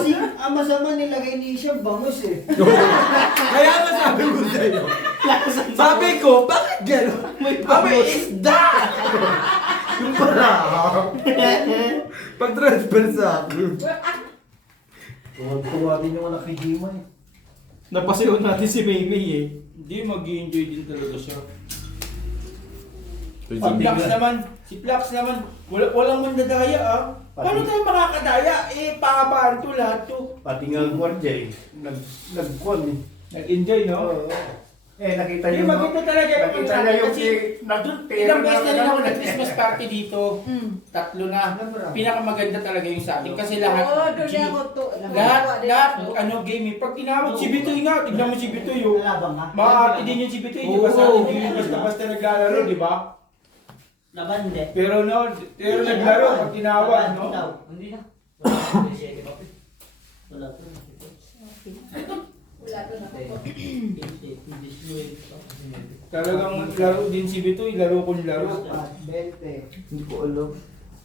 Bossing, ang masama nilagay ni Isha, bangus eh. Kaya nga sabi ko sa'yo. Sabi ko, bakit gano'n? May isda! Yung parang. Pag-transfer sa akin. Kuha din yung anak ni Jima eh. Napasayaw natin si Maymay eh. Hindi, mag-i-enjoy din talaga siya. Si Sabi Flax nga. naman, walang mandadaya ah. Paano tayo makakadaya? Pakabaan to lahat to. Pati nga ang guardia eh. Nag-con eh. Nag-enjoy, no? Oo. Eh, nakita Hindi, niyo. maganda talaga. Nakita niya yung Kasi nandun. ilang beses na rin ako nag-Christmas party dito. Mm. 3 na. Pinakamaganda talaga yung sa atin. Kasi lahat, Oo, doon G, ako to. lahat, game eh. Pag tinawag si Bitoy nga, tignan mo si Bitoy oh. Maarte din yung si Bitoy, di ba? Sa atin din yung basta-basta naglalaro, di ba? Laban din. Pero naglaro pag tinawag, no? Hindi na. Wala po. Wala to na po. Talagang laro din si Bitoy, laro kong laro. 20. Hindi ko alam.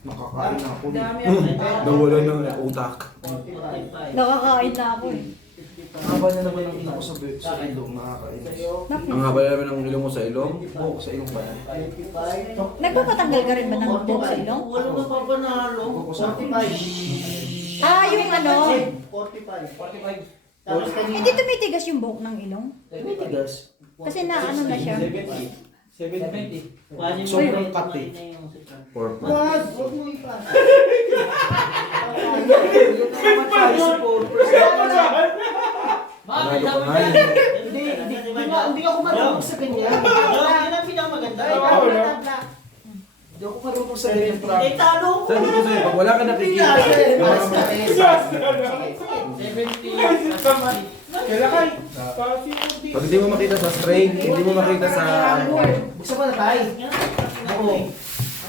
Nakakain na ako. Dami ako. Nawala na utak. 45. Nakakain na ako eh. Ang haba na naman ang ilong ko sa ilong. Nakakain. Ang haba na naman ang ilong mo sa ilong? Buhok sa ilong ba yan? 25. Nagpapatanggal ka rin ba ng buhok sa ilong? Wala na pa ba nalo? Buhok ko sa 45. Ah, yung ano? 45. Tapos kanina. Hindi tumitigas yung buhok ng ilong? Tigas. Kasi na ano na siya. 70. Sobrang cut eh. Or Wag, wag mo ipa. Bakit Wala sabi ka niya? Hindi ako marunong sa ganyan. Yan ang pinakamaganda. Hindi ako marunong sa ganyan. Eh, talo ko. sabi ko sa'yo, pag wala ka nakikita. Mas na rin. 70. Kailangan. Pag hindi mo makita sa screen, hindi mo makita sa... Buksan pa na tayo. Oo.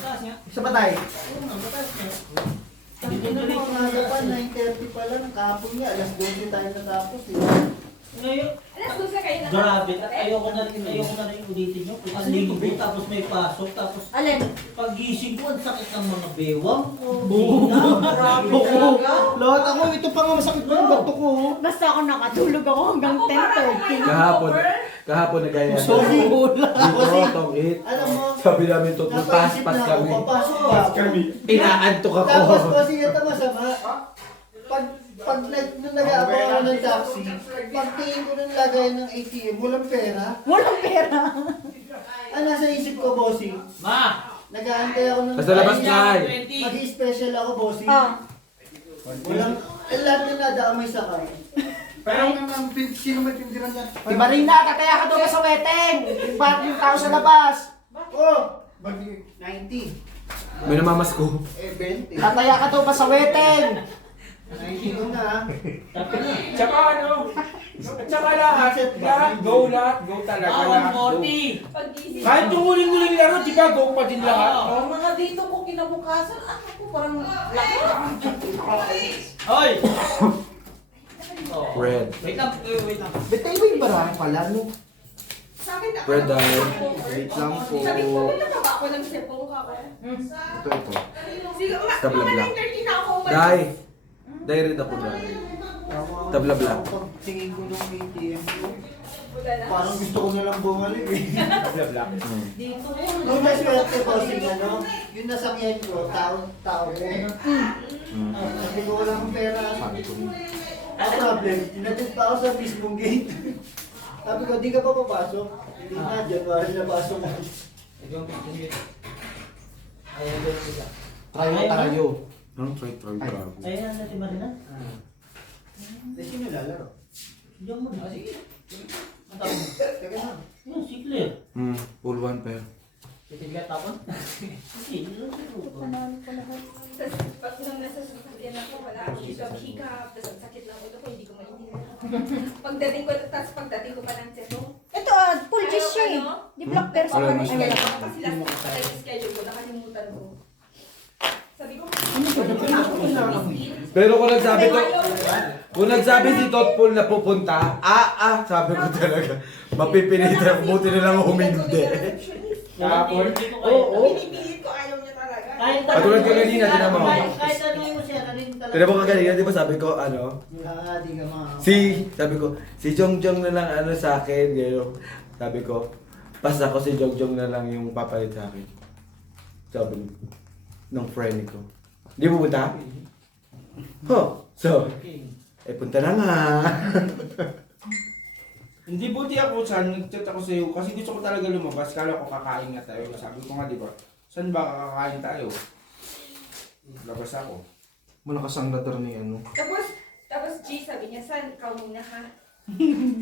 Mataas nga. Buksan pa tayo. Mataas nga. Dito na lang umaga pa, 9:30 pa lang. Kahapon niya, alas 12 tayo natapos eh. Ngayon, Alas 12 kayo na. grabe. Ayoko na rin ulitin nyo. Ang linggo, tapos may pasok, tapos Alin? pagising ko, ang sakit ng mga bewang ko. Buo. Grabe talaga. Lahat ako, ito pa nga masakit pa yung bato ko. Basta ako nakatulog ako hanggang 10:30. Kahapon na gaya. Sorry. Dito, tong it. Alam mo, Sabi namin to, napaisip pas na ako, kami. papasok ba ako? Inaantok Tapos ako. kasi ito masama. Pag nag-aabang ako ng taxi, pagtingin ko ng lagay ng ATM, walang pera. Walang pera. Ang nasa isip ko, bossing, Ma! nag-aantay ako ng Basta labas na. Mag-special ako, bossing. Ah. Walang, lahat na nadamay sa sakay. Pero Sino may pindiran niya? Di Marina, tataya ka doon sa weteng! Bakit yung tao sa labas? Oh! 90. May namamas ko. 20. Tataya ka doon sa weteng! 90 ko na. Tsaka ano, tsaka lahat, go talaga. Lahat, go. Pag-isip. Kahit yung huling-huling laro, di ba, go pa din lahat, no? mga dito ko kinabukasan, ako ko parang laki. Hoy! Red. Wait lang. Bitay mo yung barang pala, no? Sa akin na. Red eye. Wait lang po. Sabi ko, nagkaba ako ng cellphone ka ko. Ito. Sige, Tabla mga black. 9:30 na ako. Dai. Dai red ako dai. Tabla black. Pagtingin ko ng ATM ko, Wala na. parang gusto ko na lang bumalik eh. Blah, blah. Dito Nung naswerte bossing ano, yung nasakyan ko, tao ko. Sabi ko wala akong pera. Sabi ko. Ang problem, tinatid pa ako sa mismong gate. Sabi ko, di ka pa papasok. Hindi na, January na pasok na. Try mo tayo. Ang try bago. Ayan na si Marina. Eh, sino lalaro? Diyan mo na. Sige. Ang tawag mo? Teka na. Yun, si Claire. Full one pair. Titigat tapon? Sige, yun lang siguro. Panalo ko lahat. Tapos pag nang nasa sasakyan ako, wala ako hikap-hikap. Tapos ang sakit ng ulo ko, hindi ko maintindihan. Pagdating ko pa ng seto. Ito full gis siya eh. Di black pero sa Wala, kanila. mas Ay, wala. Kasi last schedule ko, nakalimutan ko. Sabi ko, Pero kung nagsabi si Totpol na pupunta, sabi ko talaga, mapipilitan, buti na lang humindi. Tapon. Oo. pinipilit ko, ayaw niya talaga. Katulad ka kanina, tinan mo. Kahit ano mo siya, nanin talaga. Tinan mo ka kanina, di ba sabi ko, ano? Di ka mga... Sabi ko, si Jongjong na lang ano sa akin, gano'n. Sabi ko, basta ko si Jongjong na lang yung papalit sa akin. Sabi ng friend ko. Di mo punta? So, punta na nga. Hindi buti ako saan, nag-chat ako sa'yo kasi gusto ko talaga lumabas. Kala ko kakain nga tayo. Sabi ko nga, di ba? Saan ba kakain tayo? Labas ako. Malakas ang ladder ni ano. Tapos G, sabi niya, San, ikaw muna ha?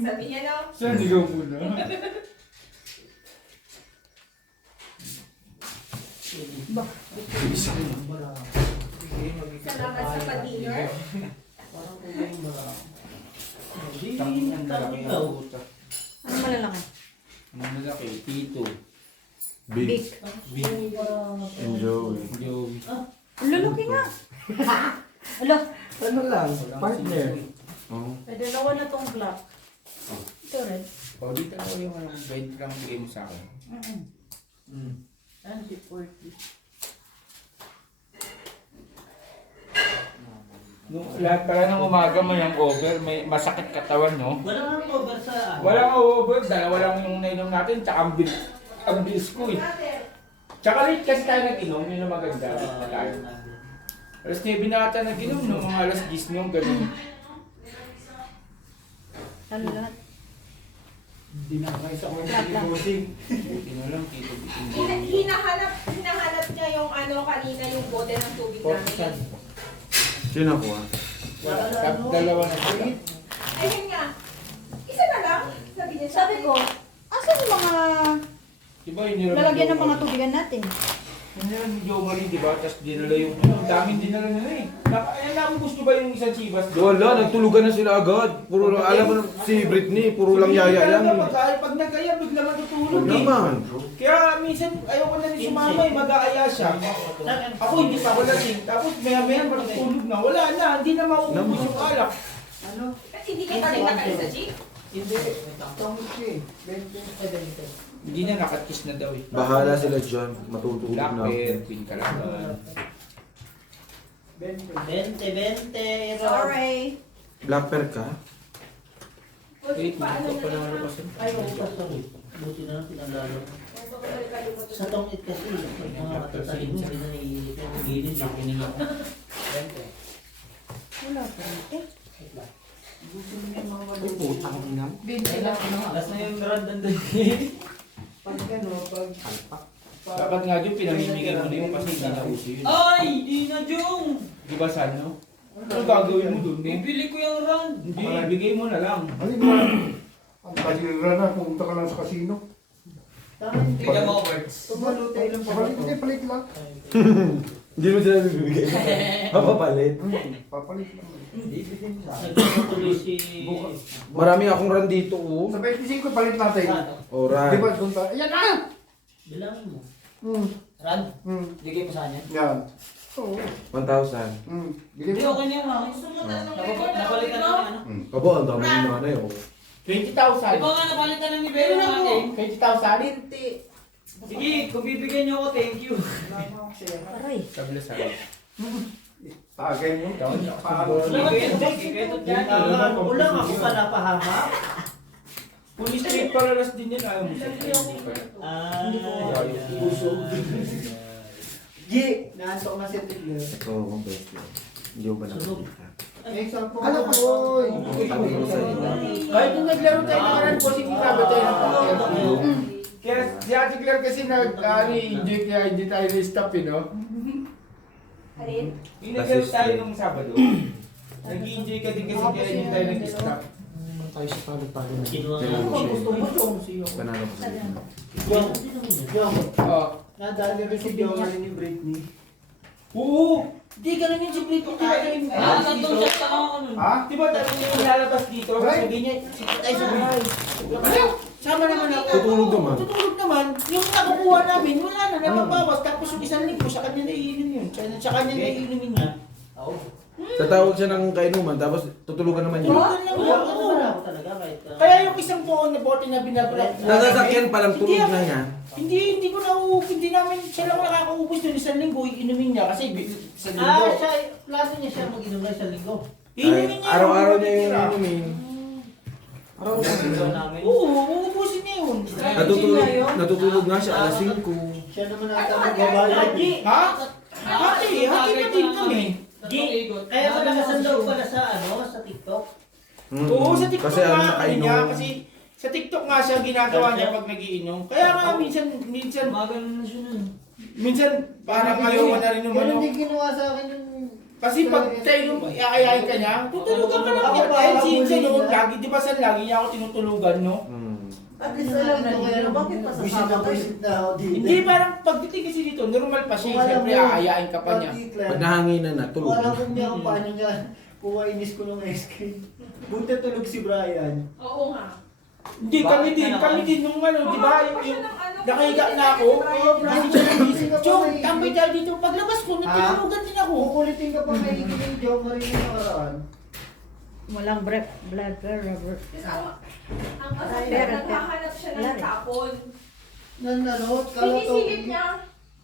Sabi niya, no? Saan ikaw muna? Salamat sa pa-dinner. Tangin ang lalaki ang puta. Ano malalaki? Ang malaki, Tito. Big. Enjoy. Joey. Ang lalaki nga. Alo, Ano lang, partner. Oh. pwede nawa na tong black. Ito rin. O, dito na yung 20 lang bigay mo sa akin. Ano si 40? Lahat pala ng umaga may hangover, may masakit katawan, no? Wala nga cover sa Walang hangover, dalawa lang yung nainom natin, tsaka ang bilis ko eh. Tsaka late kasi tayo nag-inom, yun ang maganda. Alas 9 na ata nag-inom, no? Mga alas 10 nyo, ganun. Ano lahat? Hindi na kayo sa kanya pinibosing. Buti na lang, Tito. Hinahanap niya yung ano kanina, yung bote ng tubig namin. Sino ako ah? Dalawa na sila. Ayun nga. Isa na lang. Sabi niya. Sabi ko, asan yung mga Diba yun nila? lalagyan ng mga tubigan natin? Yun nila ni Joe Marie, diba? Tapos dinala yung, ang daming dinala nila eh. Ayan, naubos nyo ba yung isang chivas doon? Wala, nagtulugan na sila agad. Puro lang, alam mo si Britney, puro lang yaya lang. Pag nagkaya, bigla matutulog Huwag eh. naman. Kaya minsan, ayoko na rin sumama eh, mag-aaya siya. Ako hindi pa ako lasing. Tapos maya-maya matutulog na. Wala na, hindi na mauubos yung alak. Kasi hindi ka pa rin nakalis sa G. Hindi. Tangos siya eh. Hindi na, nakakiss na daw eh. Bahala sila dyan, matutulog Black na. bear, pin kalaban. 20, Sorry. Black pearl ka? Wait, Paano hindi na pa pala lang? nalabasan. Ay, oo, sorry. Buti na lang pinagalo. Sa tongit kasi, pag mga matatahin mo, hindi na naiinit yung gilid, yung pininga ko. Wala pa rin. Ay, putang ina. Alas na yung random doon. Pag ano, pag... Dapat nga dyan, pinamimigay mo na yun kasi hindi na uso yun. Ay! Di na, Jung! Di ba saan, no? Ano gagawin mo dun? Bibili ko yung run! Hindi, bigay mo na lang. Ano ba? Ang kasira na, pumunta ka lang sa casino. Tama hindi. Bigyan mo words. Tumalo tayo lang Papalit, hindi, palit lang. Hindi mo sila bibigay. Papapalit. Papalit lang. Nagtutuloy si... Marami akong run dito oh. Sa 25, palit natin. Alright. Di ba, doon tayo? Ayan na! Bilangin mo. Hmm. Run? Hmm. Bigay mo sa kanya? Yan. Oo. 1,000. Hmm. Bili Hindi, mo. okay na yun, ha? Napalitan na yung ano. Abo, ang dami yung mga na yun. 20,000. Ikaw nga napalitan ng nibelo natin. 20,000? Sige, kung bibigyan niyo ako, thank you. Aray. Sabla sa akin. Tagay mo. Ulang ako pala pahamak. Police street paralas din yun, ayaw mo siya. Hindi pala. G! Naantok na si Tigler. Oo, kung best yun. Hindi mo ba nakikita? Eh, sampo. Ano po? Oy! Sabi ko sa inyo. Kahit nung naglaro tayo ng karan po, hindi sabi tayo ng pakit. Kaya si Ate Claire kasi nag-enjoy kaya hindi tayo na-stop eh, no? Alin? Yung naglaro tayo nung Sabado. Nag-enjoy ka din kasi kaya hindi tayo nag-stop. Tayo sa palo-palo na. Kinuha Kaya nga. ako Gusto mo tong siyo. Banana ko sa inyo. Yung, Oo. nadali rin si Joey ni Britney. Oo! Di ganun yung si Blito kaya yung Nandun siya sa ano. Ha? Di ba tayo yung lalabas dito? Sabi niya, sige tayo sa bahay. Sama naman ako. Tutulog naman. Tutulog naman. Yung nakukuha namin, wala na, nababawas. Tapos yung isang linggo, sa kanya naiinom yun. Sa kanya naiinumin niya. Tatawag siya ng kainuman, tapos tutulugan naman yun. Tulugan lang yan. Ano wala ako talaga kahit Kaya yung isang buong na bote na binabalak Nasasakyan pa lang, tulog na niya. Hindi ko nauubos, hindi namin siya lang nakakaubos doon isang linggo, iinumin niya kasi isang linggo. siya, plano niya siya mag-inom lang sa linggo. Iinumin niya. Araw-araw niya yung tira. inumin. Oo, uubusin niya yun. Natutulog nga siya alas 5. Siya naman ata magbabayad. Ha? Hati pa din kami. Kaya malakas ang loob pala sa sa TikTok. Oo, sa TikTok Kasi ano nga ano niya, nakainom. kasi sa TikTok nga siya ginagawa niya pag nagiinom. Kaya nga minsan parang ayaw na rin yung Ganun ano. din ginawa sa akin yung... Kasi pag tayo iayayin ka niya, tutulugan ka lang niya. Dahil siya noon, lagi, di ba saan lagi niya ako tinutulugan, no? At least alam na niya, bakit pa sa Visit na ako dito. Hindi, parang pagdating kasi dito, normal pa siya. Siyempre, aayain ka pa niya. Pag nahanginan na, tulog. Wala kong niya kung paano niya kuha inis ko ng ice cream. Buti tulog si Brian. Oo nga. Hindi, kami din nung ano, di ba? Yung nakahiga na ako. Kasi siya nagising. Chong, tambay tayo dito. Paglabas ko, natulugan din ako. Kukulitin ka pa kay Ikiling Joe Marie na nakaraan. Walang blood rubber. Kasi ang kasama, naghahanap siya ng tapon. Nanalo, Sinisilip niya.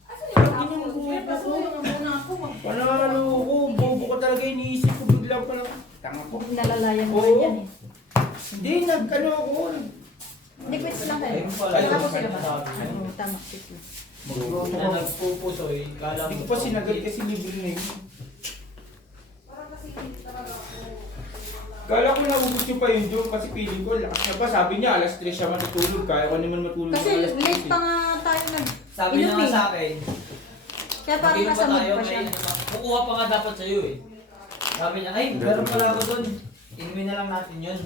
Asan yung tapon? Ginagawa Kasi muna ako. Panalo ko, bobo ko talaga iniisip ko biglang parang tanga ko. Nalalayan mo Oo. rin yan eh. Hindi, nag-ano ako. Hindi, pwede lang tayo. Ayun, Tapos sila ba? Oo, tama. Sit lang. Hindi ko pa sinagal kasi libre na yun. Parang kasi hindi talaga ako. Kala ko naubos niyo pa yun, Joe, kasi feeling ko, lakas na ba? Sabi niya, alas 3 siya matutulog. Kaya ko naman matulog Kasi ng alas 3. late pa nga tayo nag Sabi niya nga sa akin, Kaya parang mag-inom nasa pa mood tayo, pa siya. kukuha pa nga dapat sa'yo eh. Sabi niya, ay, meron pala ako doon. Inumin na lang natin yun.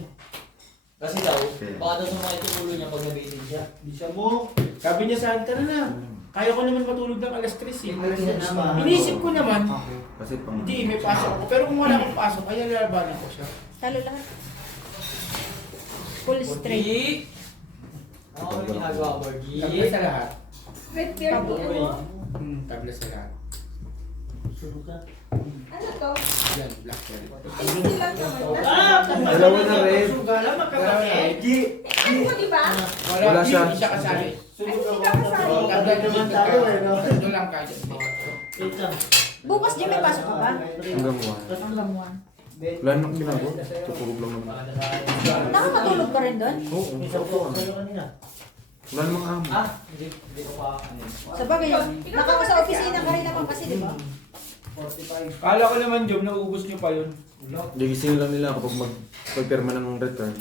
Kasi daw, baka daw sumakit yung ulo niya pag nabitin siya. Bisa mo. Sabi niya sa akin, tara na. Kaya ko naman matulog ng alas 3 eh. naman. Inisip ko naman, Kasi pang... hindi, may pasok ako. Pero kung wala akong pasok, kaya lalabanan ko siya. Talo lahat. Full straight. Borgi! Ano ko ginagawa, Borgi? Tabla sa lahat. Red beard ni ano? Tabla sa lahat. Sunog ka. Ano to? Yan, black cherry. Tasty lang naman. Dalawa na rin. Sugalan, magkakapit. Ano mo, di ba? Wala siya. Hindi siya kasali. Sunog Ay, ako. hindi ka kasali. Tabla naman tayo eh, no? Doon lang kayo. Wait lang. Bukas di may pasok ka ba? Hanggang 1. Hanggang 1. Wala namang ginagawa. Tutulog lang naman. Nakakatulog ka rin doon? Oo, Isang po kayo kanina. wala namang amo. Ah, hindi ko pa ano. Sa bagay, nakakasa opisina ka rin naman kasi, di ba? 45. Kala ko naman, Job, naubos niyo pa yun. Gigising lang nila kapag mag-pagpirma ng return.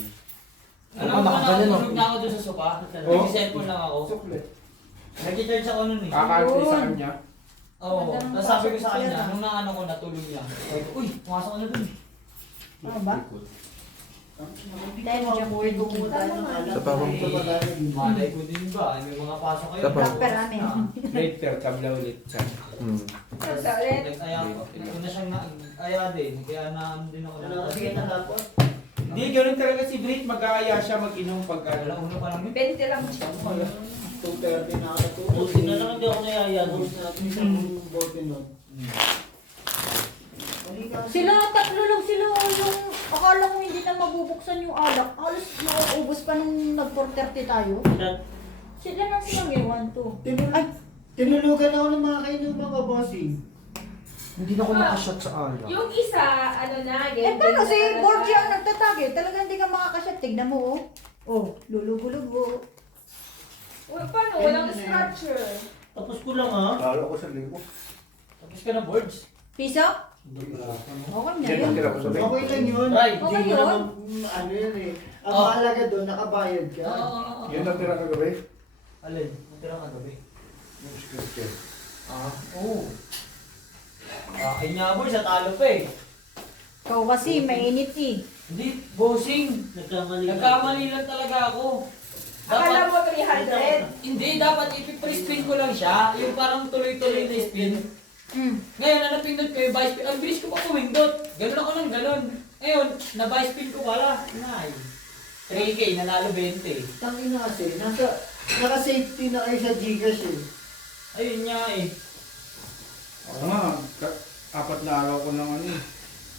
Ano ba, nakatulog na ako doon sa sopa. Oh. Nag-cellphone lang ako. Nag-charge ako nun eh. Kakaantay sa kanya. Oo, tapos sabi ko sa kanya, nung naano ko, natulog niya. Sabi ko, uy, pumasok ka na dun. Ano ba? Dahil dyan mo rin Sa pawang ko. Malay ko din ba, may mga pasok kayo. Tapa. Rapper amin. Later, tabla ulit siya. Tabla ulit. Nag-aya ko. Ito na siyang aya din, kaya naano din ako. Ano kasi kita tapos? Hindi, ganoon talaga si Brit. Mag-aaya siya mag-inom pag Wala uno pa lang yun. 20 lang siya. 2:30 na ako. Buti na lang hindi ako nayaya. Buti na minsan buti nun. Sila, tatlo lang sila. Yung akala ko hindi na mabubuksan yung alak. Halos nauubos pa nung nag-4:30 tayo. Sila lang silang ewan to. Ay, Tinulugan ako ng mga kainuman ko, bossing. Hindi na ako nakashot sa alak. Yung isa, ano na, eh paano si Borgia ang nagtatagi? Talagang hindi ka makakasyat. Tignan mo, oh. Oh, lulugo-lugo. Paano? Walang structure. Tapos ko lang ha. Lalo ko sa linggo. Tapos ka na boards. Piso? Okay na yun. Tira ko sa linggo. Okay lang yun. Right. Hindi Okay mo yun. naman, ano yun eh. Ang Oh. mahalaga doon, nakabayad ka. Oo. Yun ang tira kagabi. Alin, matira ka gabi. Yung script. Oo. Akin nga boy, sa talo pa eh. Ikaw kasi, mainit eh. Hindi, bossing. Nagkamali. Nagkamali lang talaga ako. Akala Dapat, mo 300. hindi, dapat ipipre-spin ko lang siya. Yung parang tuloy-tuloy na spin. Ngayon, na napindot ko yung vice spin. Ang bilis ko pa kumindot. Ganun ako ng ganun. Ngayon, na-vice spin ko pala. Nay. 3K, nanalo 20. Tangina kasi, naka-safety na kayo sa Gcash eh. Ayun nga eh. Oo nga, 4 na araw ko ng ano eh.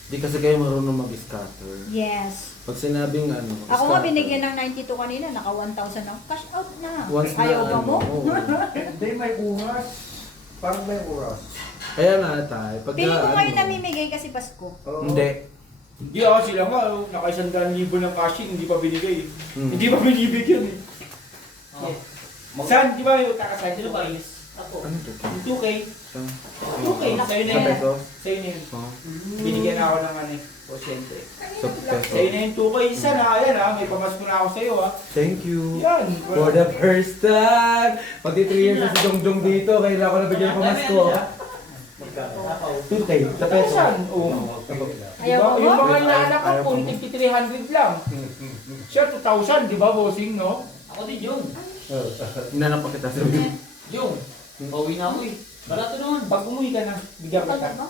Di kasi kayo marunong mag-scatter. Yes. Pag sinabing ano, Ako nga scatter, binigyan ng 92 kanina, naka 1,000 na. Cash out na. once na Ayaw pa ano, mo? oo. Hindi, may oras. Parang may oras. Kaya nga tayo, pag Pili ko ngayon ano, namimigay kasi Pasko. Oo. Hindi. Hindi ako sila nga, naka 100,000 ng cashing, hindi pa binigay. Hmm. Hindi pa binibigyan eh. Yes. Saan, di ba yung kakasay? Sino ba is? Ako. Ano to? Yung 2K. Saan? 2K, sa'yo na Sa yun. peso? Sa'yo na yun. Oo. Binigyan ako ng ano, posyente. Sa peso. Sa'yo na yung 2K, isa na, ayan ha, may pamasko na ako sa'yo ha. Thank you. Yan. For the first time! Pati 3 years na si Jongjong dito, kailangan ko na bigyan ng pamasko. 2K, sa peso. Saan? Oo. Ayaw Diba? mo? Yung mga inaanak ko, Ayaw ko. kung 300 lang. Siya, 2,000, di ba, bossing, no? Ako din yung. Inanap pa kita sa video. Yung. Pauwi na ako eh. Barato naman. Pag umuwi ka na, bigyan kita. Ano?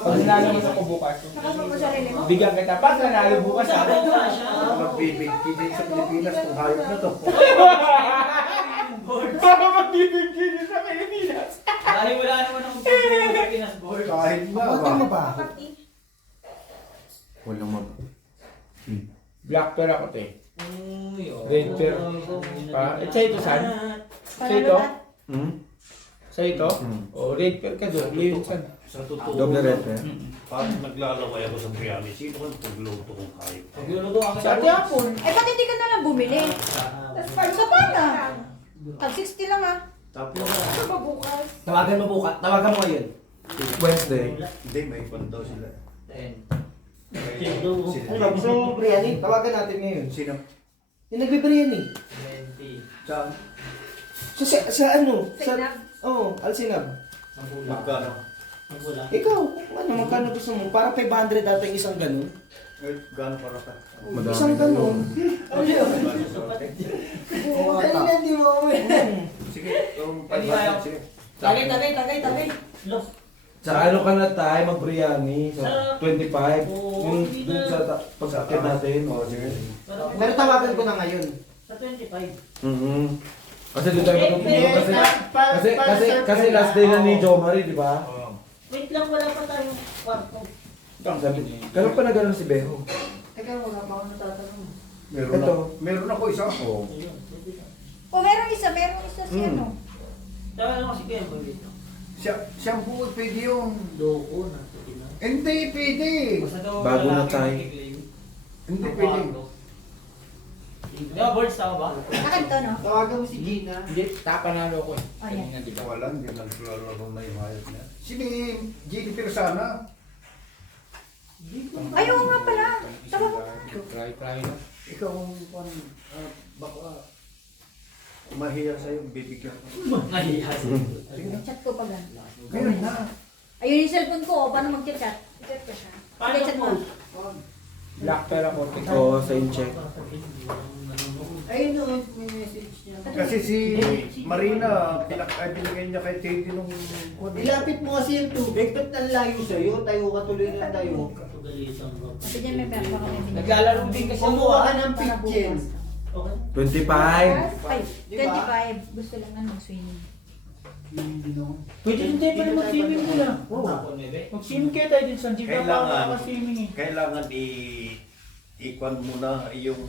Pag nanalo mo ako bukas, Nakasama mo sarili mo? bigyan kita. Pag nanalo bukas, Sa ha? ako nga siya. Magbibigti din sa Pilipinas kung hayop na to. Baka magbibigyan sa Pilipinas. Dahil wala naman akong Pilipinas board. Kahit na Buti mo ba? Walang mag... Black pear ako, te. Uy, oh. Red pear. Pa, sa'yo ito, San? Sa'yo Panalo ito? ba? Hmm? Sa'yo ito? Hmm. O, red pear ka doon. Yun, San? Sa totoo, Doble red eh. parang naglalaway ako sa biryani. Sino ang pagluto kong hayop? Pagluluto ako Sa Diapon. Eh, ba't hindi ka na lang bumili? Tapos Sa pana. Tag 60 lang ah. Tapos, mabukas. Tawagan mo bukas. Tawagan mo ngayon. Wednesday. Hindi, may ikon daw sila. 10. Ano ba? Gusto mo biryani? Tawagan natin ngayon. Sino? Yung nagbibiryani. 20. Saan? Sa ano? Sinab. Oo, Alsinab. Magkano? Magwala. Ikaw, ano, magkano gusto mo? Parang 500 data yung isang ganun. Gano'n para ka? Madami. Isang ganun. Oo, Kanina hindi mo uwi. Sige, yung Hindi kaya. 500, sige. Tagay. Look. Sa ano ka na tayo mag-biryani? Sa 25. Oo, Yung hindi dun na. sa pag-akit natin. Oo, sige. Pero tawagan ko na ngayon. Sa 25. Mhm. Kasi doon tayo magpupunta kasi last day na ni Jo Marie, di ba? Oo. Wait lang, wala pa tayong kwarto. Sabi, kailan pa nagano si Beho? Teka, wala pa ako natatanong. Meron meron ako isa. Oo. Ayun, pwede na. O, meron isa si ano. Tama lang kasi kaya mag dito. Shampoo, pwede yung... Loko na. Pwede na. Hindi, pwede. Basta daw Bago na lalaki tayo. mag-claim. Hindi Ang pwede. kwarto. Di ba, boards tama ba? Akin to, no? Tawagan mo si Gina. Hindi, tapanalo ko eh. Oh, yan. Kanina, di ba? Wala, hindi naglalaro na yung hayop niya. Si Jennifer sana. Ayaw nga pala. Tama mo. Try na. Ikaw ang baka mahiya sa'yo, bibigyan ko. Nahihas. Chat ko pa gan. Ngayon na. Ayun yung cellphone ko, paano mag-chat? Chat ko siya. Paano Chat mo. po? Black pear ako. Oo, sa incheck. Ayun no, may message niya. Kasi si Marina, binigay niya kay Teddy nung... Ilapit mo kasi yung tubig, ba't ang layo sa'yo? Tayo ka tuloy na tayo. Kasi dyan may pera pa kami. Naglalaro din kasi ako. Kumuha ka ah. ng picture. Okay. 25. Ay, 25. Gusto lang nga mag-swimming. Pwede din tayo pala mag-swimming muna. Tapon, bebe. Mag-swimming kayo tayo din sa Jeep. Kailangan. Mag-swimming eh. Kailangan i-kwan muna yung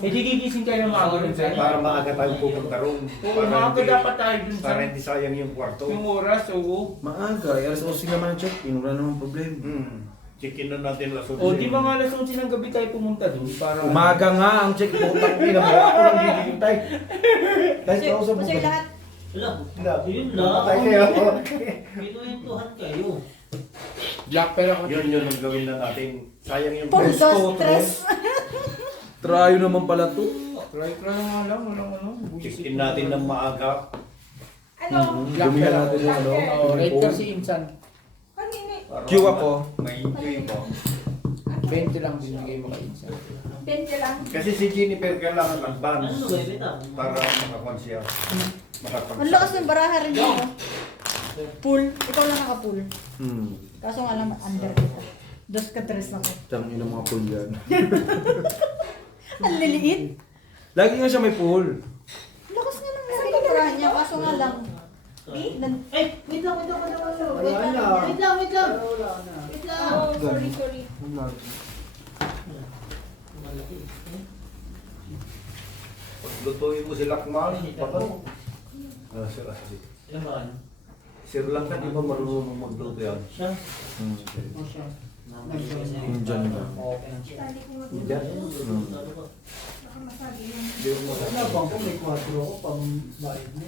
Eh, di gigising kayo ng maaga rin sir. para maaga tayo pupunta roon. Oo, maaga dapat tayo dun sa Para hindi sayang yung kwarto. yung oras. Oo. Maaga, alas 11 naman ang check-in, wala namang problema. Chicken na natin laso. O, di ba nga alas 11 ng gabi tayo pumunta dun para... Umaga nga ang check, putang ina mo, ako lang hihintay. Kahit ako sa Kasi lahat. Wala. Yun lang. Patay kayo. Pinuwentuhan kayo. Black pear ako. Yun ang gawin na natin. Sayang yung Puro Presko, stress. Trayo naman pala to. Try nga lang. Walang ano. chicken natin ng maaga. Ano? Black Gumihan pear natin yung ano. Oo, red pear si Insan. Kanina. Para Queue ako. May queue po. 20 lang binigay mo kay Insan. 20 lang. Kasi si Jennifer kailangan advance Ano, bebe, tapon? para makakuan siya. Ang lakas ng baraha rin dito. Pool. Ikaw lang naka-pool. Kaso nga lang under kita. Dos ka tres ako. Tang ina mga pool yan. Ang liliit. Lagi nga siya may pool. Lakas nga ng laki ng baraha niya. Kaso nga lang. Ay, wait lang. Wala na. Wait lang. Wala na. Wait lang. Oh, sorry. Ang large. Malaki. Paglutuin mo si Lakmal, paano? Ilan ba ano? Sir lang ka, di ba marunong magluto yan? Siya? O siya. Indian ba? Tali ko mag- Indian? Baka masabi yun. Hindi mo Wala bang kung may 4 ako pang bayad mo.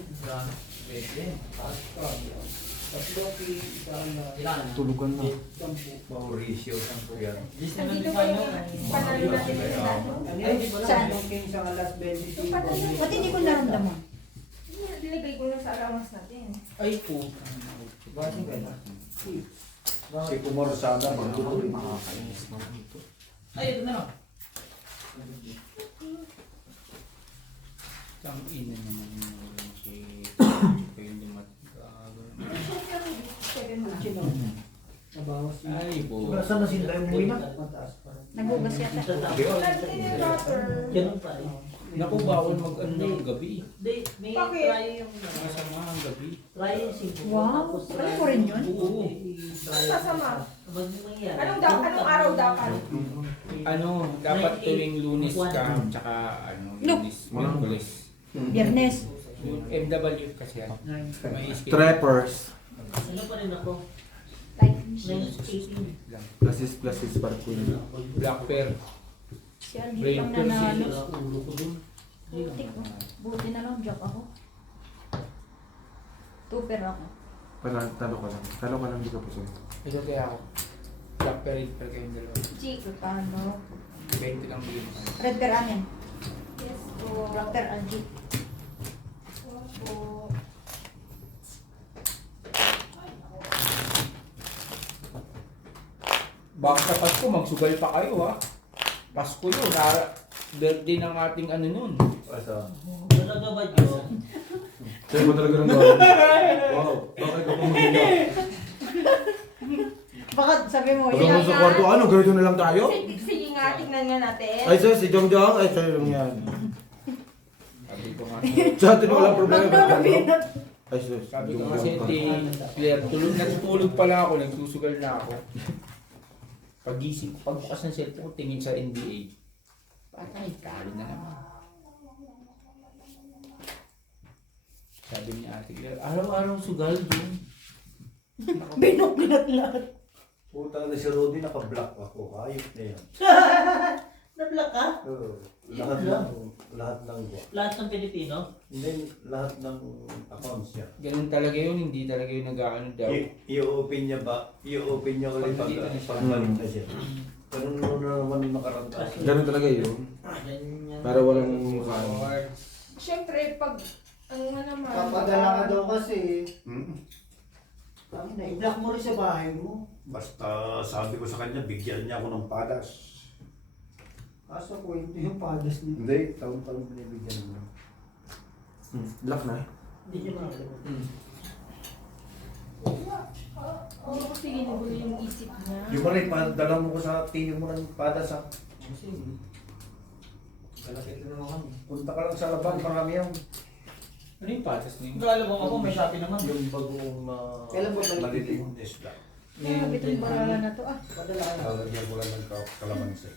Tatlo kay isa na Ilan? Tulugan na. 10. Mauricio, yan. This naman Nandito din ko tayo. yung panalo natin sa dado. Ano Ay, yun? saan? Tatlo kay isa alas 25. Ba't hindi ko naramdaman? Nilagay ko lang sa allowance natin. Ay po. Basing ka na. Si Kumar sana magluto. Ay, ito na lang. Ang ina naman yung kayo naman. Sino? Nabawas yun. Ay po. Saan na sila yung muwi na? Mataas pa rin. Nagugas yata. Lagi din yung wrapper. Ganun pa eh. Naku, bawal mag-ano ng gabi. Hindi, may Bakit? try yung Masama ang gabi. try yung singko. Wow, Tapos alam mo rin yun? Oo. Sasama. Pag mangyari. Anong araw dapat? Ano, dapat tuwing Lunes ka, tsaka Lunes, Miyerkules. Biyernes. Yung MW kasi yan. May schedule. Treppers. Ano pa rin ako? Like, 9:18. lang. Plasis par queen. Black Pearl. si Algie pang Brain nanalo. Ulo ko dun. Buti ko. Buti na lang, joke ako. Tuper ako. Talo ka lang. Talo ka lang, di ka puso. Ito kaya ako. Black Pearl, pero kayong dalawa. Chico, paano? 20 lang bilhin. Red per amin. Yes po. Black per Algie. Po. Baka sa Pasko, magsugal pa kayo ha. Pasko yun, birthday ng ating ano nun. Asa? Talaga ba yun? Sa'yo mo talaga ng gawin. Wow, bakit ka pumulila? Baka sabi mo, Pag yan. mo sa kwarto, ano, ganito na lang tayo? Sige nga, tignan nga natin. Ay, sir, si Jong Jong, ay, sa'yo lang yan. Sabi ko nga. Sa atin walang problema. Magdodobinat. Ay, sir, Sabi ko Jong kasi, Jong. Claire, natutulog pa lang ako, nagsusugal na ako. Pagising, pagbukas ng cellphone, tingin sa NBA. Patay, kali na naman. Sabi ni Ate Claire, araw-araw sugal doon. Binuklat lahat. Putang na si Rudy, naka-block ako. Ayop na yan. Na-block ka? Oo. Lahat ng Lahat ng Pilipino? Hindi, lahat ng accounts niya. Ganun talaga yun, hindi talaga yung nag-ano daw. I-open niya ba? I-open niya ulit pag Pagkita na siya. pagbalik na siya. Ganun mo na naman nakaranta. Ganun talaga yun. Ganyan. Para walang mukha. Siyempre, pag ano nga naman. Papadala ka daw kasi. Hmm? Ang i-block mo rin sa bahay mo. Basta sabi ko sa kanya, bigyan niya ako ng padas. Asa kwento yung padas niya. Hindi, taon-taon binibigyan mo. Black na eh. Hindi niya makakalimutan. Oo, kasi ginugulo yung isip niya. Yung maray, padala mo ko sa tingin mo ng padas ha. Punta ka lang sa laban, marami yan. Ano yung patas niyo? Galabang ako, may Shopee naman. Yung bagong Kailan ba balik? maliliit na isda. Grabe itong barala na to ah. Padala ka na. Lalagyan ko lang ng kalamansi.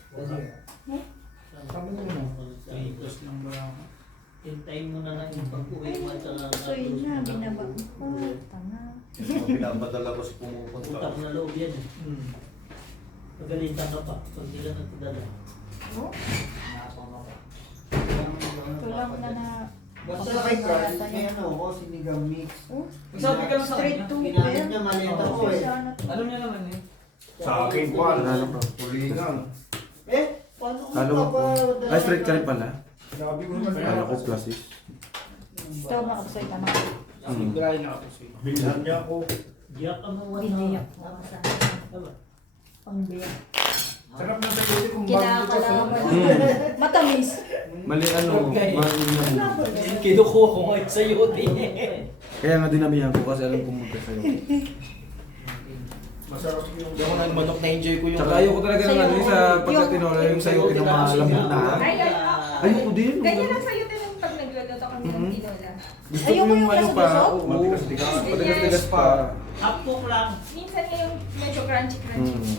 Sabi mo na. 3 plus lang ba? Hintayin mo na lang yung pag-uwi mo at saka So yun na, binaba ko. Tanga. Yung pinapadala ko sa pumupunta. utak na loob yan eh. Pagalitan ka pa pag di ka nagpadala. Oh, ito lang na Basta kay Carl, may ano ako, sinigang mix. Oh, Magsabi ka lang sa straight kanya. to Ginamit per. niya maleta ko eh. Sana to. Alam niya naman eh. Sa akin pa, Lalo pa. tulingan. Eh, paano kung Lalo mo po. papadala Ay, straight ka rin pala. Sinabi ko naman Kala ko plasis. Ito makapsoy ka na. Sigurahin na ako sa'yo. bilhan niya ako. Diyak ka mo Biniyak. Tama. Pangbiyak. Sarap na sagutin kung bago ko Kinakalaman. sa Matamis. Mali ano, mali Kinukuha ko nga sa'yo Kaya nga dinamihan ko kasi alam kong magkasayo. Masarap yung... Hindi ako ng manok na enjoy ko yung... Tsaka ayoko talaga ng ano yung sa pagkatinola yung sayo ng mga lambot na. Ay, Ayoko din. ganyan lang sa'yo din yung pag nagluluto kami ng tinola. Gusto ko Ayoko yung yung ano pa. lasok-lasok? Oo, matigas-tigas pa. Half cook lang. Minsan nga yung medyo crunchy-crunchy.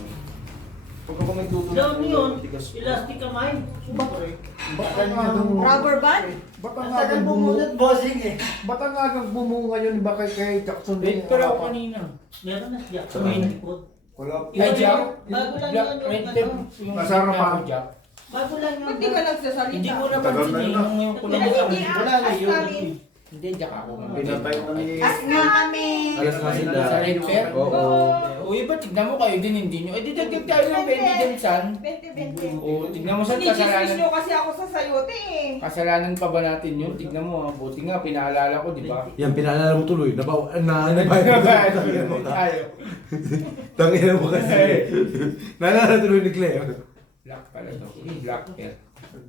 Pag ako nagtutulog. Down yun. Elastic kamay. Rubber band? Ba't ang Tagal agang bumunot, bossing eh. Ba't ang agang bumunga yun? Baka kay Jackson Wait, pero ako kanina. Meron na siya. Sa main. Wala. Ay, Jack. Bago lang Jack, yun right yung there. ano. Yung Masarap pa. Jack. Bago lang yun. Ba't di ka nagsasalita? Hindi ko Tagal napansin na eh. yun, Nung yung kulang Ay, sa hindi, akin. ah. Wala na As yun. namin. Hindi, Jack ako. Pinatay ko ni... As nga kami. Alas nga sila. Sa red pair? Oo. Uy, ba tignan mo kayo din hindi nyo? Eh, di dagdag tayo ng 20 din, san? 20-20. O, tignan mo saan Sinismis kasalanan. nyo kasi ako sa sayote eh. Kasalanan pa ba natin yun? Tignan mo, buti nga, pinaalala ko, di ba? Yan, pinaalala mo tuloy. Nabayad mo tayo. Tangina mo kasi. Naalala tuloy ni Claire. Black pala to. Black pair.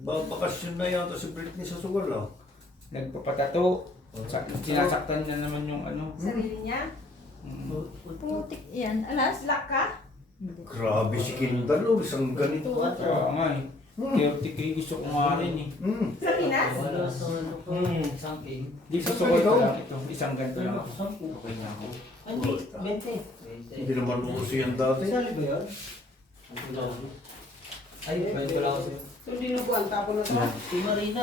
Babakasyon na yata si Britney sa sugal ah. Nagpapatato. Sinasaktan na naman yung ano. Sarili niya. Putik yan. Alas? Black ka? Grabe si Kindal oh, isang ganito. Kaya nga eh. 30k gusto ko nga rin eh. Sa Pinas? Wala sa ano ko. Isang king. Di gusto ko ito lang ito. Isang ganito lang ako. Okay na ako. Hindi, 20. Hindi naman uso yan dati. Sali ba yun? Ay, 20 lang ako. So, hindi nung kuwan, tapo na sa. Si Marina,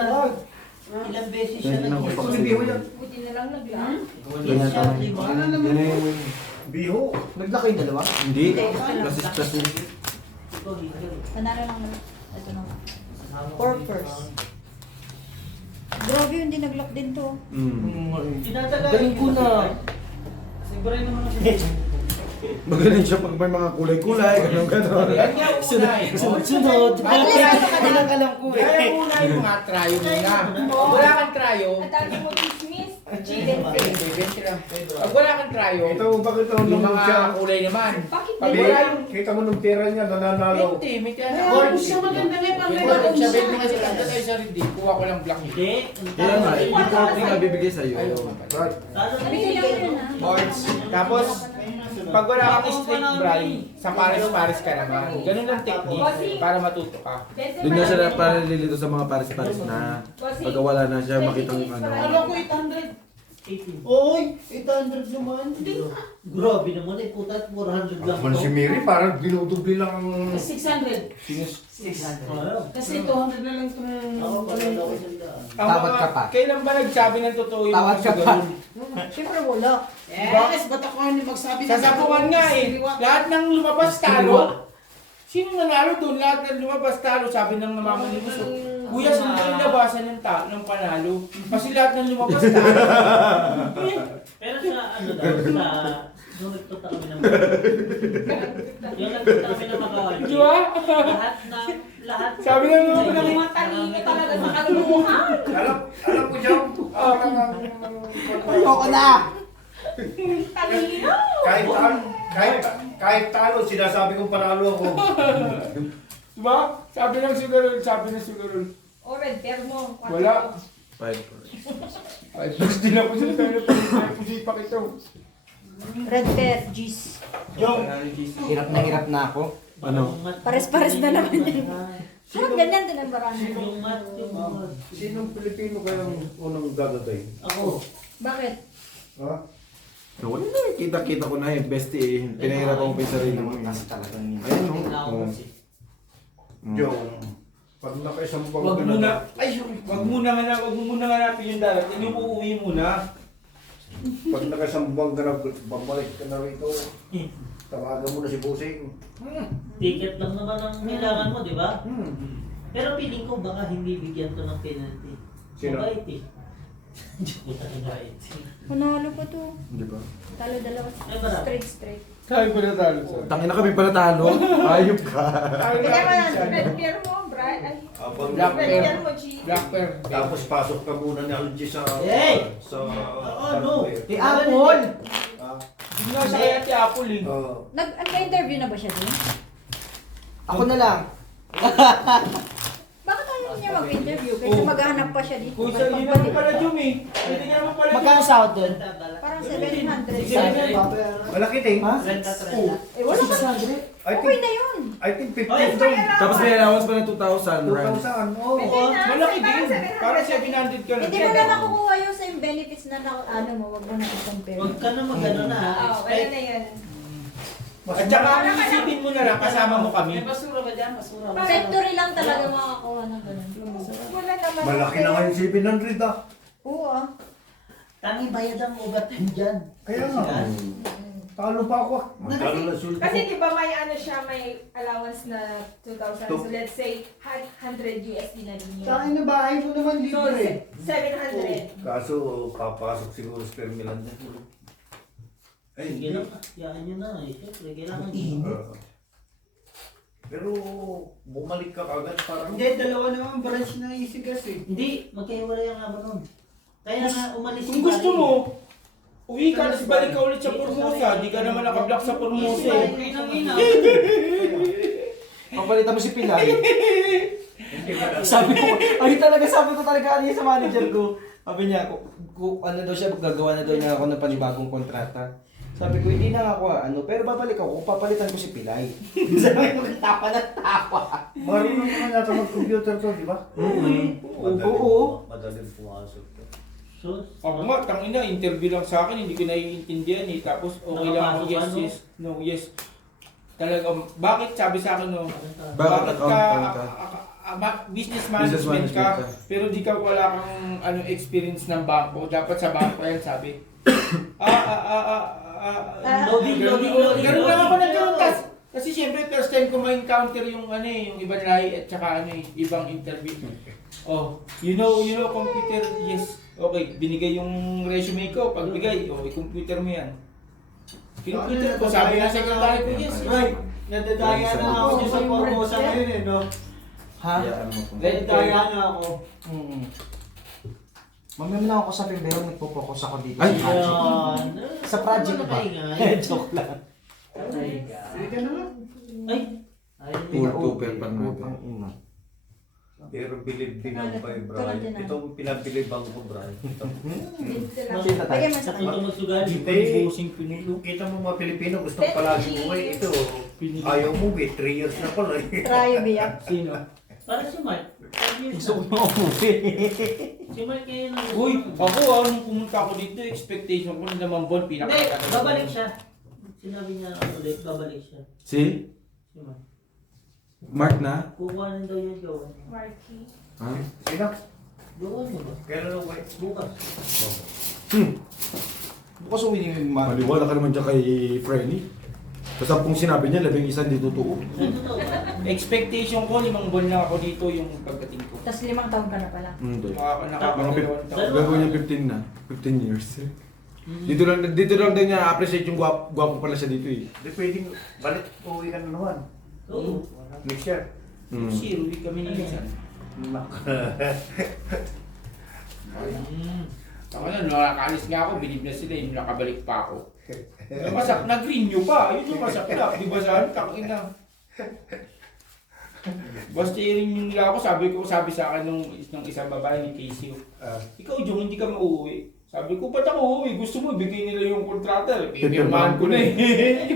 ilang beses siya Yan ang nag-isip. kapag- Buti na lang naglaan. Ganyan Siya, tayo. di ba? Yan na yung... Biho. Naglaki yung dalawa? Hindi. Plastic. Ikaw, Hitler. Panalo lang naman. Ito na. Kasama ko Porkers. dito. Grabe yun, di nag-lock din to. Tinatagal. Galing ko na. Siguro naman kasi. Magaling siya pag may mga kulay-kulay. Ganon. Yan nga una eh. Sunod. At least ano ka na? Alam ko eh. Kaya muna yung mga tryo muna. Pag wala kang tryo, At dami mo chismis. chicken lang. Pag wala kang tryo, Kita mo bakit ako yung nung mga siya? kulay naman. Bakit Pag di wala ba? yung Kita mo nung tira niya, nananalo. hindi, may kaya Orange siya maganda niya, pang may orange Sabi siya. mo kasi kanta tayo sa red day, kuha ko lang black eh. Hindi. Kaya nga, hindi ko nga bibigay sa'yo. Ayaw. Right. Lalo na Bigay lang yun ah. Boards. Tapos, pag wala kang straight bray, sa pares-pares ka naman. Ganun ang technique para matuto ka. Doon nga siya para nililito sa mga pares-pares na pag wala na siya makitang ano. Alam ko 800. 18. Oy, 800 naman. Grabe naman eh, puta 400 lang Man si ito. Mary, parang dinudubli lang ang... 600. Sinus. 600. Kasi 200 na lang itong... Ako pala daw ko salita. Ang Tawad mga- ka pa. Kailan ba nagsabi ng totoo yung Tawad mga ka pa. sugarol? Siyempre wala. Yes, ba't ako hindi magsabi Sa sapuan nga eh. Lahat ng lumabas talo. Sino nanalo doon? Lahat ng lumabas talo. Sabi ng namamalimos. Kuya, saan ka rin nabasan ng panalo? Kasi lahat ng lumabas talo. Pero sa ano daw, sa... Nung nagpunta kami ng yung nagpunta kami ng Macau. Di ba? Lahat. Sabi ng mga Ang mga talino talaga sa kaluluhan. Alam ko dyan. Ayoko na. Talino! Kahit talo, sinasabi kong panalo ako. Diba? Sabi ng sugarol. O red pair mo. Wala. 5. Ay, tapos din ako sa tayo na pusipak ito. Red pair, G's. Hirap na ako. Ano? Pares-pares na naman yan. Parang ganyan din ang marami. Yung mat, yung mat. Sinong Pilipino kayang unang gagatay? Ako. Bakit? Ha? Wala na, kita-kita ko na eh. Bestie eh. Pinahirap ako pa yung sarili mo. Kasi talagang Ayun no. Oo. Yung... Pag nakaisang bang Wag muna. Ay, wag mo muna hanapin yung darating. Yung uuwi muna. Pag nakaisang bang ka na, babalik ka na rito. Tawagan mo na si Busing. Ticket lang naman ang kailangan mo, di ba? Hmm. Pero feeling ko baka hindi bigyan to ng penalty. Sino? Mabait eh. Joke lang, mabait. Panalo pa to. Hindi ba? Talo dalawa. Ay, marami. Straight. Sabi ko na talo sa. Tangina kami pala talo. Ayop ka. Bigyan mo yan. Red pair mo, Brian. Ay, Black red pair. pair mo, G. Black pair. Tapos pasok ka muna ni Algie sa... Hey! Sa... Ano? Di Apple. Hindi nga sa kaya si Apple eh. Nag-interview na ba siya din? Ako na lang. Bakit ayaw niya mag-interview? Kasi maghahanap pa siya dito. Kung sa hindi naman pala Jum eh. Hindi ka naman pala Magkano sahod doon? Parang 700. Malaki ting. Ha? Renta, renta. Eh, wala ka. 600? Okay na yun. I think 50 Oy, doon. Tapos may allowance pa ng 2,000 rand. 2,000. Oo. Oo. Malaki din. Parang 700 ka na. Hindi mo na makukuha yung sa yung benefits na ano mo, wag mo na i-compare. Huwag ka na mag-ano na ha. Oo, wala na yan. At saka isipin mo na lang, kasama mo kami. May basura ba dyan? Basura. Factory lang talaga makakakuha ng ganun. Wala naman. Malaki na ngayon 700 ah. Oo ah. Tangi bayad ang overtime dyan. Kaya nga. Talo pa ako ah. Magkano na sulto ko? Kasi di ba may ano siya, may allowance na 2,000. So let's say 100 USD na rin yun. Sa akin na bahay mo naman So libre. 700. Kaso papasok siguro sa terminal na. Sige lang, yan nyo na eh. Siyempre, kailangan Pero bumalik ka agad parang... Hindi, dalawa naman branch na isigas eh. Hindi, magkahiwalay ang ako nun. Kaya nga umalis Kung gusto mo, uwi ka, tapos balik ka ulit sa Formosa. Di ka naman nakablock sa Formosa eh. Pinang-ina. Papalitan mo si Pilay. sabi ko talaga kanina sa manager ko. Sabi niya, kung ano daw siya, gagawa na daw niya ako ng panibagong kontrata. Sabi ko, hindi na ako pero babalik ako, papalitan ko si Pilay. Sabi ko, tapa na tapa. Marunong naman yata mag-computer to, di ba? Oo. Madaling pumasok to. So, Ako nga, tangina, interview lang sa akin, hindi ko naiintindihan eh. Tapos okay lang ako, yes, Nakapasok yes, no, yes. Talagang, bakit sabi sa akin no, Bakit accountant ka? business Business management management ka, ka. pero di ka wala kang experience ng bangko, dapat sa bangko yan sabi. Loading. Ganun lang ako nagkaroon kasi siyempre first time ko ma-encounter yung yung ibang lahi at saka ibang interview. Oh, you know computer, yes. Okay, binigay yung resume ko, pagbigay, i-computer mo yan. Computer ko, sabi ng secretary ko, yes. Right, nadadaya na ako sa Formosa ngayon eh, no? Ha? Nadadaya na ako. Mamimina ako sa Pembero, nagpo-focus ako dito Ay! sa project. Sa project ba? Joke lang. Sige ka naman. Poor tupel pa naman. Putang ina. Pero bilib din ako kay Brian. Itong pinabilibang ko, Brian. Bigyan mo sa kanya. Ito magsugali. Busing pinulo. Kita mo mga Pilipino, gusto palagi umuwi. Ito, ayaw umuwi, 3 years na pala eh. Try biyak. Sino? Para si Mark. Gusto ko na umuwi. Si Mark kaya nang... Uy, ako nung pumunta ako dito, expectation ko na naman bon, Hindi, pinakatagal. babalik siya. Sinabi niya ulit, babalik siya. Si? Si Mark. Mark na? Kukuhanin daw yan gawa. Marky. Ha? Sino? Gawa mo ba? Kailan lang ba? Bukas. Bukas uwi niyo yung maliwala ka naman dyan kay Frenny. Basta kung sinabi niya, 11 di totoo. Ano daw ba? Expectation ko, 5 buwan lang ako dito yung pagdating ko. Tapos 5 taon ka na pala. Hindi. Nakakapagdawang taon. Gagawin niya 15 na. 15 years. Dito lang din niya appreciate yung gwapo pala siya dito eh. Hindi pwedeng balik, uwi ka na naman. Oo. Next year. Zero, di kami nilisan. Ako na, nakakalis nga ako, bilib na sila, yung nakabalik pa ako. Masak, nag-renew pa, yun yung masaklap, di ba saan? Takina. Basta i-renew nila ako, sabi sa akin nung isang babae ni Casey, ikaw Jong, hindi ka mauuwi. Sabi ko, ba't ako uuwi? Gusto mo, bigay nila yung kontrata. Pipirmahan ko na eh.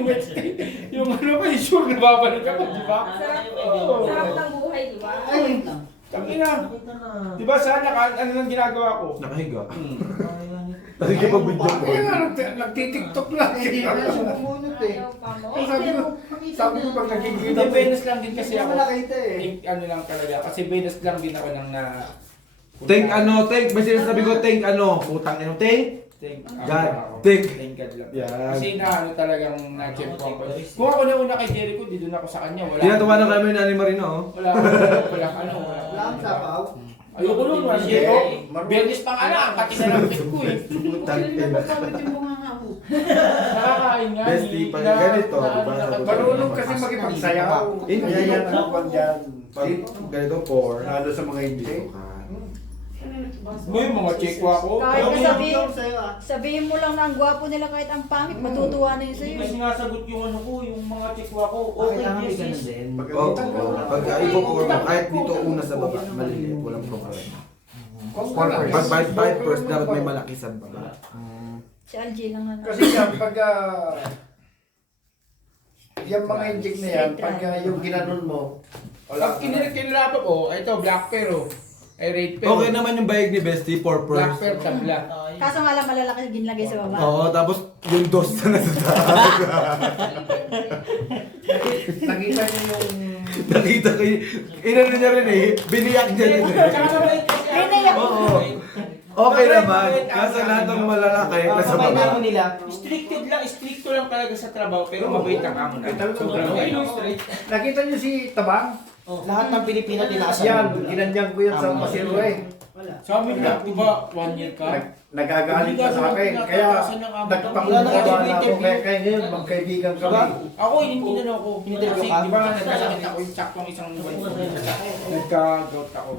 yung sure na babalik ako, di ba? Sarap ng buhay, di ba? Ay, lang. Takina. Nakita na. Di ba saan, ano nang ginagawa ko? Nakahiga. Hmm. Kasi kapag video ko. Kaya nga, nagtitiktok lang. Hindi na siya pumunot eh. Ayaw pa mo. Sabi ko pag Hindi, nagiging Venus lang din kasi Hindi ako. mo nakita eh. Ano lang talaga, kasi Venus lang din ako nang na... Think, may sinasabi ko, think, putang ino, think. Thank God, thank. God lang. Yan. Kasi talagang na-check ko ako. Kung ako nauna kay Jericho, dito na ako sa kanya. Wala. Tinatawanan kami ni Ani Marino, oh. Wala. Wala ang sapaw. Ayoko nun, wala siya. Bernis pang alam, pati na lang ko eh. Putang ina. Nakakain nga. Bestie, pag ganito, diba? marunong kasi makipagsayaw. Hindi. Kaya yan ang kwan dyan. Pag ganito, 4. Lalo sa mga hindi. May mga check ko ako. Kahit Pero na sabihin mo lang na ang gwapo nila kahit ang pangit, matutuwa na yun sa'yo. Hindi sinasagot yung yung mga check ko ako. Okay, yes, yes. Oo. Pag ipo-form, kahit dito una sa baba, maliliit, walang problema. Pag bite first, dapat may malaki sa baba. Si Algie lang na. Kasi yan, pag yung mga inject na yan, pag yung ginanon mo, Pag kinilapap, ito, black pear, Ay, rate pero. Okay naman yung bayig ni Bestie, Black purpose. pero tabla. Kaso nga lang malalaki yung ginlagay sa baba. Oo, tapos yung dos na nasa taas. Nakita niyo yung... Nakita ko yun. Inano niya rin eh. Biniyak niya rin eh. Biniyak. Oo. Okay naman. Kaso lahat ng malalaki nasa Kapag baba. namin nila, Stricto lang talaga sa trabaho pero mabait ang amo na. Sobrang mabait. Nakita niyo si Tabang? lahat ng Pilipino tinaasan. Yan, ginanyan ko yan sa pasero eh. Sa amin lang, di ba, 1 year ka? Nagagalit ka sa akin. Kaya nagpakumbaba na ako. Kaya ngayon, magkaibigan kami. Ako, hindi na ako. Kasi, di ba nga, nagkasakit ako yung saktong isang buwan. Nagka-gout ako.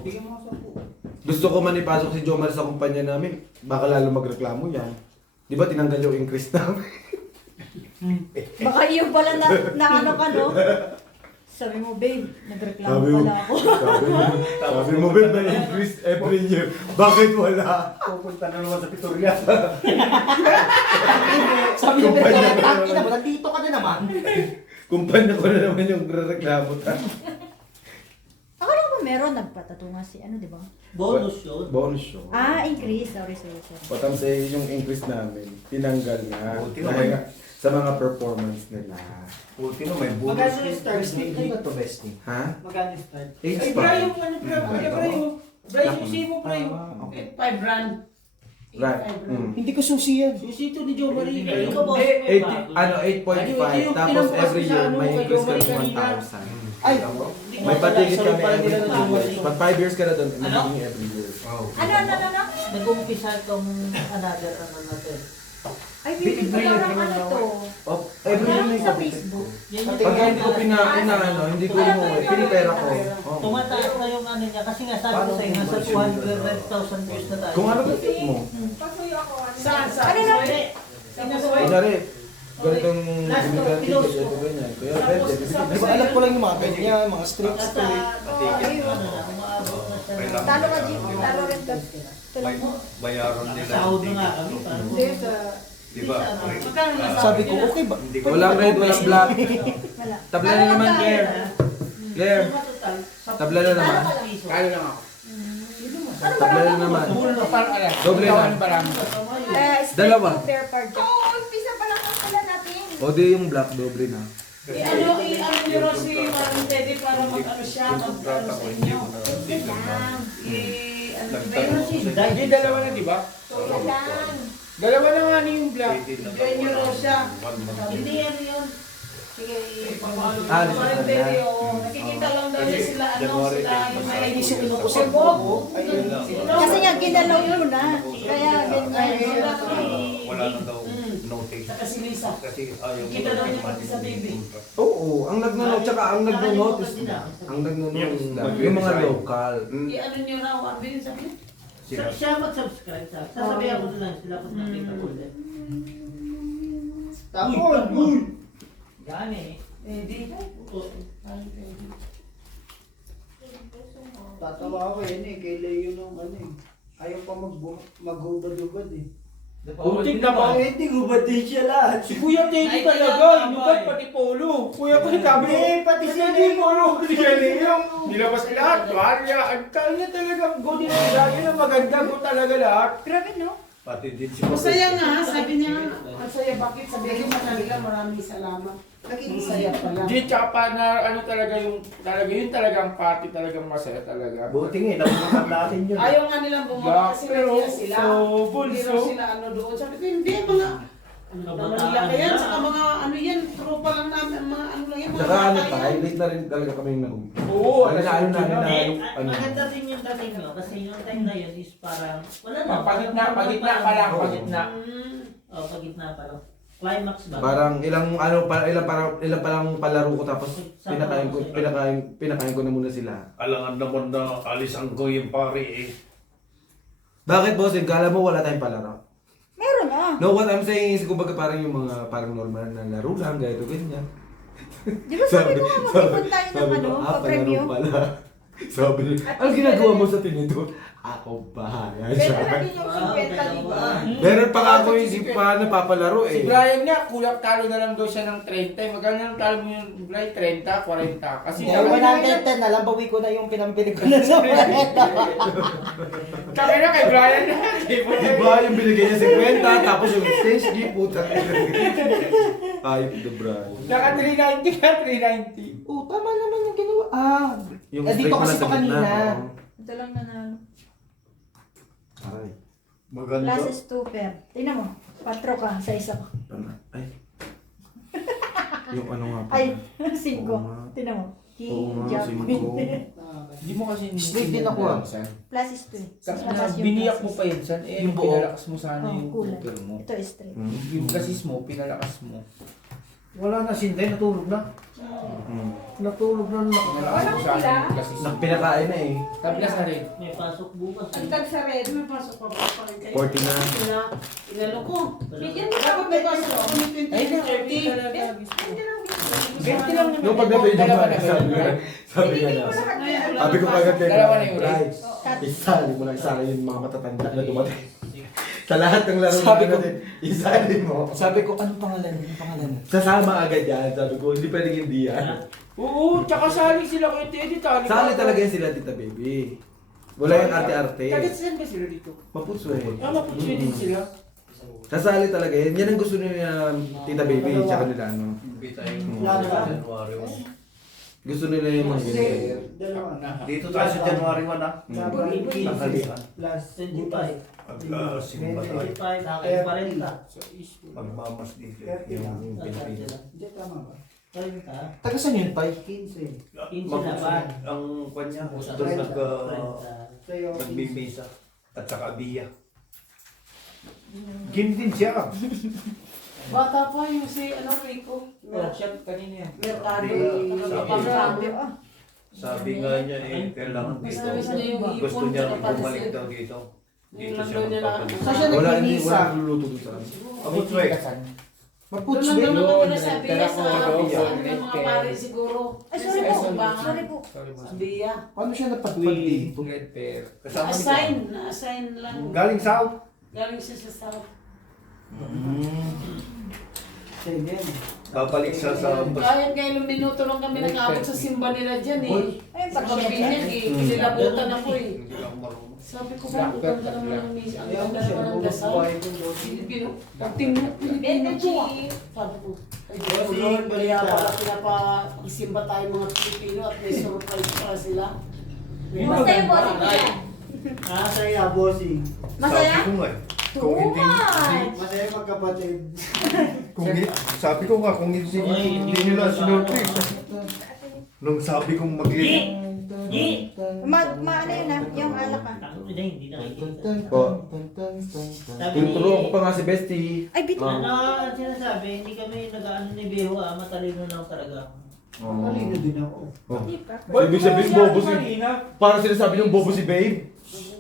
Gusto ko man ipasok si Jomar sa kumpanya namin. Baka lalo magreklamo yan. Di ba tinanggal yung increase namin? Baka yun pala na ano ka, no? Sabi mo, babe, nagreklamo Sabi mo, pala ako. sabi mo, babe, may increase every year. Bakit wala? Pupunta na naman sa Pitoria. Sabi niya, pero tangin na mo, nandito ka na naman. Kumpanya ko na naman yung reklamo. Ako lang ba meron? Nagpatatunga si ano, di ba? Bonus yun. Bonus show. Ah, increase. Sorry. What I'm saying, yung increase namin, tinanggal na. Buti Dahil naman. nga sa mga performance nila. Puti na may bonus. Magkano yung start? Hindi ba ito, bestie? Ha? Magkano yung start? Ay, Brian, ano, Brian? Brian, susi mo, Brian. Okay. 5 rand. Right. Hindi ko susi yan. Susi ito ni Joe Marie. Hindi ka boss. 8.5 tapos every year may increase ka ng 1,000. Ay, May patigit kami every Ano? 2 years. Pag 5 years ka na doon, magiging every year. Ano? Nag-umpisa itong another natin. Ay, baby, parang ano to? Oh, every year may Sa patigit. Facebook. Pag hindi ko pinaano, hindi ko umuwi, pinipera ko. Oh. Tumataas na yung ano niya kasi nga sabi ko sa'yo, nasa 200,000 views na tayo. Kung ano ba tip mo? Pasuyo ako. Saan? Ano na? Kunyari, ganitong binigyan ticket, ito ganyan. Kaya pwede. Di ba alam ko lang yung mga ganyan, mga street street. Talo ka, Jim. Talo rin ka. Bayaran nila. Sahod na nga kami. Di ba? Sabi ko, okay ba? Hindi ko Walang red, walang black. Wala. Tabla na naman, Claire. Claire, tabla na naman. Kalo lang ako. Tabla na naman. Parang alas. Doble na. Parang Dalawa. Spare part. Oo, umpisa pa lang ang pala natin. O di yung black, doble na. Ano nyo rin si Marang Teddy para mag-ano siya, mag-ano sa inyo. Hindi, dalawa na, di ba? Kaya lang. Dalawa na nga ni yung black. Bigyan nyo rin siya. Hindi ano yun. Sige, ipapalo. Ah, Marang Teddy, nakikita lang daw niya sila, sila yung may sibog. Kasi nga, ginalaw mo na. Kaya, ganyan. Wala na daw notice. Saka si Lisa. Kasi ayaw Kita daw niya pati sa baby. Oo, ang nagno-note, tsaka ang nagno-notice, ang nagno-notice lang, yung mga local. I-ano nyo raw, ano yun sabi niya? Siya mag-subscribe sa. Sasabihan ko na lang sila kung nakita ko ulit. Tapon! Yan eh. Teddy. Tatawa ako yan eh, kay Leo nung ano eh. Ayaw pa maghubad-hubad eh. Kunting na ba? Hindi, hubad din siya lahat. Si Kuya Teddy talaga, inukat pati polo. Kuya ko sabi ko, Pati si polo, si Leo. Nilabas lahat, barya, ang kanya talaga, go din ang dahil na maganda, go talaga lahat. Grabe, no? Pati din si Masaya nga, sabi niya, masaya bakit? Sabi ko sa kanila, maraming salamat. Masaya pala. Di, tsaka pa na ano talaga yung, yun talagang party talagang masaya talaga. Buti nga, nabunan natin yun. Ayaw nga nilang bumaba kasi Pero, nahiya sila. Hindi raw sila ano doon. Sabi ko, hindi, mga Manila yan, saka mga ano yan, tropa lang namin, mga ano lang yan, mga Tsaka ano bata pa, yan. late na rin talaga kami nag Oo, Ano na, ano na, ano na, ano. Maganda rin yung dating nyo kasi yung time na yun is parang wala na. Pagitna pa lang, pagitna. Oh, pagitna pa lang. Climax ba? Parang ilang pa lang palaro ko tapos pinakain ko na muna sila. Alangan naman na alisan ko yung pare eh. Bakit bossing? Kala mo wala tayong palaro? Meron ah. No, what I'm saying is kumbaga parang yung mga parang normal na laro lang, ganito ganyan. Di ba sabi ko nga, mag-ipon tayo ng ano, palaro pa-premyo? pala. Sabi niya, ano ginagawa mo sa tinidor? Ako bahala Pero siya. na din yung 50, di ba? Meron pa nga ako hindi pa napapalaro Si eh. Brian nga, kulang talo na lang daw siya ng 30. Magkano lang talo mo yung Brian? 30, 40. Kasi Kaya 110 na lang, bawi ko na yung pinambili ko na sa kami na kay Brian na. Diba yung binigay niya 50, tapos yung exchange gift, puta. Ayop the Brian. Naka 390 ka, 390. Oh, tama naman yung ginawa. Ah, Yung eh, dito strike mo kasi lang to sa gitna, kanina. oh. Ito lang nanalo. Ay, Maganda. Classes 2 pair. Tingnan mo. 4 ka sa isa ko. tama. Ay. Yung ano nga pa. Ay, 5. Oo nga. Tingnan mo. Oo King, nga, Jack, 5. Queen. Hindi mo kasi Straight din ako, ah. Classes 2 eh. Tapos Mas mataas yung biniyak mo classes. pa yun, San. Eh, Yung buo. pinalakas mo sana Oh, yung kulay. poker mo. Ito is straight. Yung gasis mo, pinalakas mo. Wala na sinday, natulog na. Natulog na. Pinalakas mo sana yung gasis mo. Pinakain na eh. Tablas na rin. May pasok bukas. Ang tag sa red. May pasok pa pa rin kayo. 40 na. Inalo ko. Bigyan mo dapat may pasok ako ng 20. Ay, na, 30. 30 talaga. 20 lang. 20 lang naman. Yung pagdating yung Dalawa na sabi ba? sabi nga Hindi na. mo lahat yan. Sabi ko kagad kay Dalawa na yung Brian, rights. isali mo lang, isali yung mga matatanda na dumating. Sa lahat ng laro Sabi na ko- natin, isali mo. Sabi ko, anong pangalan? Anong pangalan? Sasama agad yan. Sabi ko, hindi pwedeng hindi yan. Oo, tsaka sali sila kay Teddy. Sali talaga yan sila, Tita Baby. Wala yung arte-arte. Tagat-saan ba sila dito? Maputso eh. Maputso din sila. Sasali talaga yan. Yan ang gusto nila Tita Baby, tsaka nila ano. Bitayin mo Wala sa na. January 1. Gusto nila yung mga ganyan. Dalawa. Dito tayo sa January 1 ah. Tanghalian. Plus 25. Pagkasimba tayo. 25. Akin pa rin ka. Pagmamas dito. Yung Pilipinas. Hindi, tama ba? 30. Taga saan yun, Pai? 15. 15 na ba? Ang kanya, doon Sa'yo, nagbibisa. At saka biya. Game din siya. Bata pa yung si Rico. Workshop kanina yan. Mercado. Grabe ah. Sabi nga niya eh, kailangan dito. Gusto niya bumalik daw dito. Dito siya magpapalit. Saan siya Wala, hindi, nagpipisa? wala nagluluto doon sa amin. Abot right. Maputso Doon lang din. naman kami nasabi Pero niya ako, sa ako, ng mga pare siguro. Ay, sorry po. Sorry po. Sa Bia. Paano siya napadpad dito? Red pair. Kasama ni Assign. Na-assign lang. Galing South. Galing siya sa South. Sige. Babalik siya sa Kaya ilang minuto lang kami nag-abot sa simba nila dyan eh. Ay, Sa pag-check pagbinyag eh. Kinilabutan ako eh. Hindi lang marunong. Sabi ko, bakit ang ganda naman ng miss? Ang ganda naman ng dasal. Pilipino. Pagtingin, Pilipino ko ah. Sabi ko, ay Diyos Lord, kaya pala pinapa-isimba tayo mga Pilipino at may surprise para sila. Basta yung bossing ko yan. Masaya, bossing. Masaya? Sabi ko nga eh. Too Kung hindi, much! Masaya magkapatid. Sabi ko nga, kung hindi nila sinurprise. Nung sabi kong Ano yun ah, yung alak ah. Hindi nakikita. Po. Sabi ni... Tinuturuan ko pa nga si Bestie. Ay, bit. Ano ang sinasabi? Hindi kami nag-ano ni Beho ah. Matalino lang talaga. Malino din ako. Hindi pa. Ibig sabihin, bobo si... Parang sinasabi yung bobo si Babe.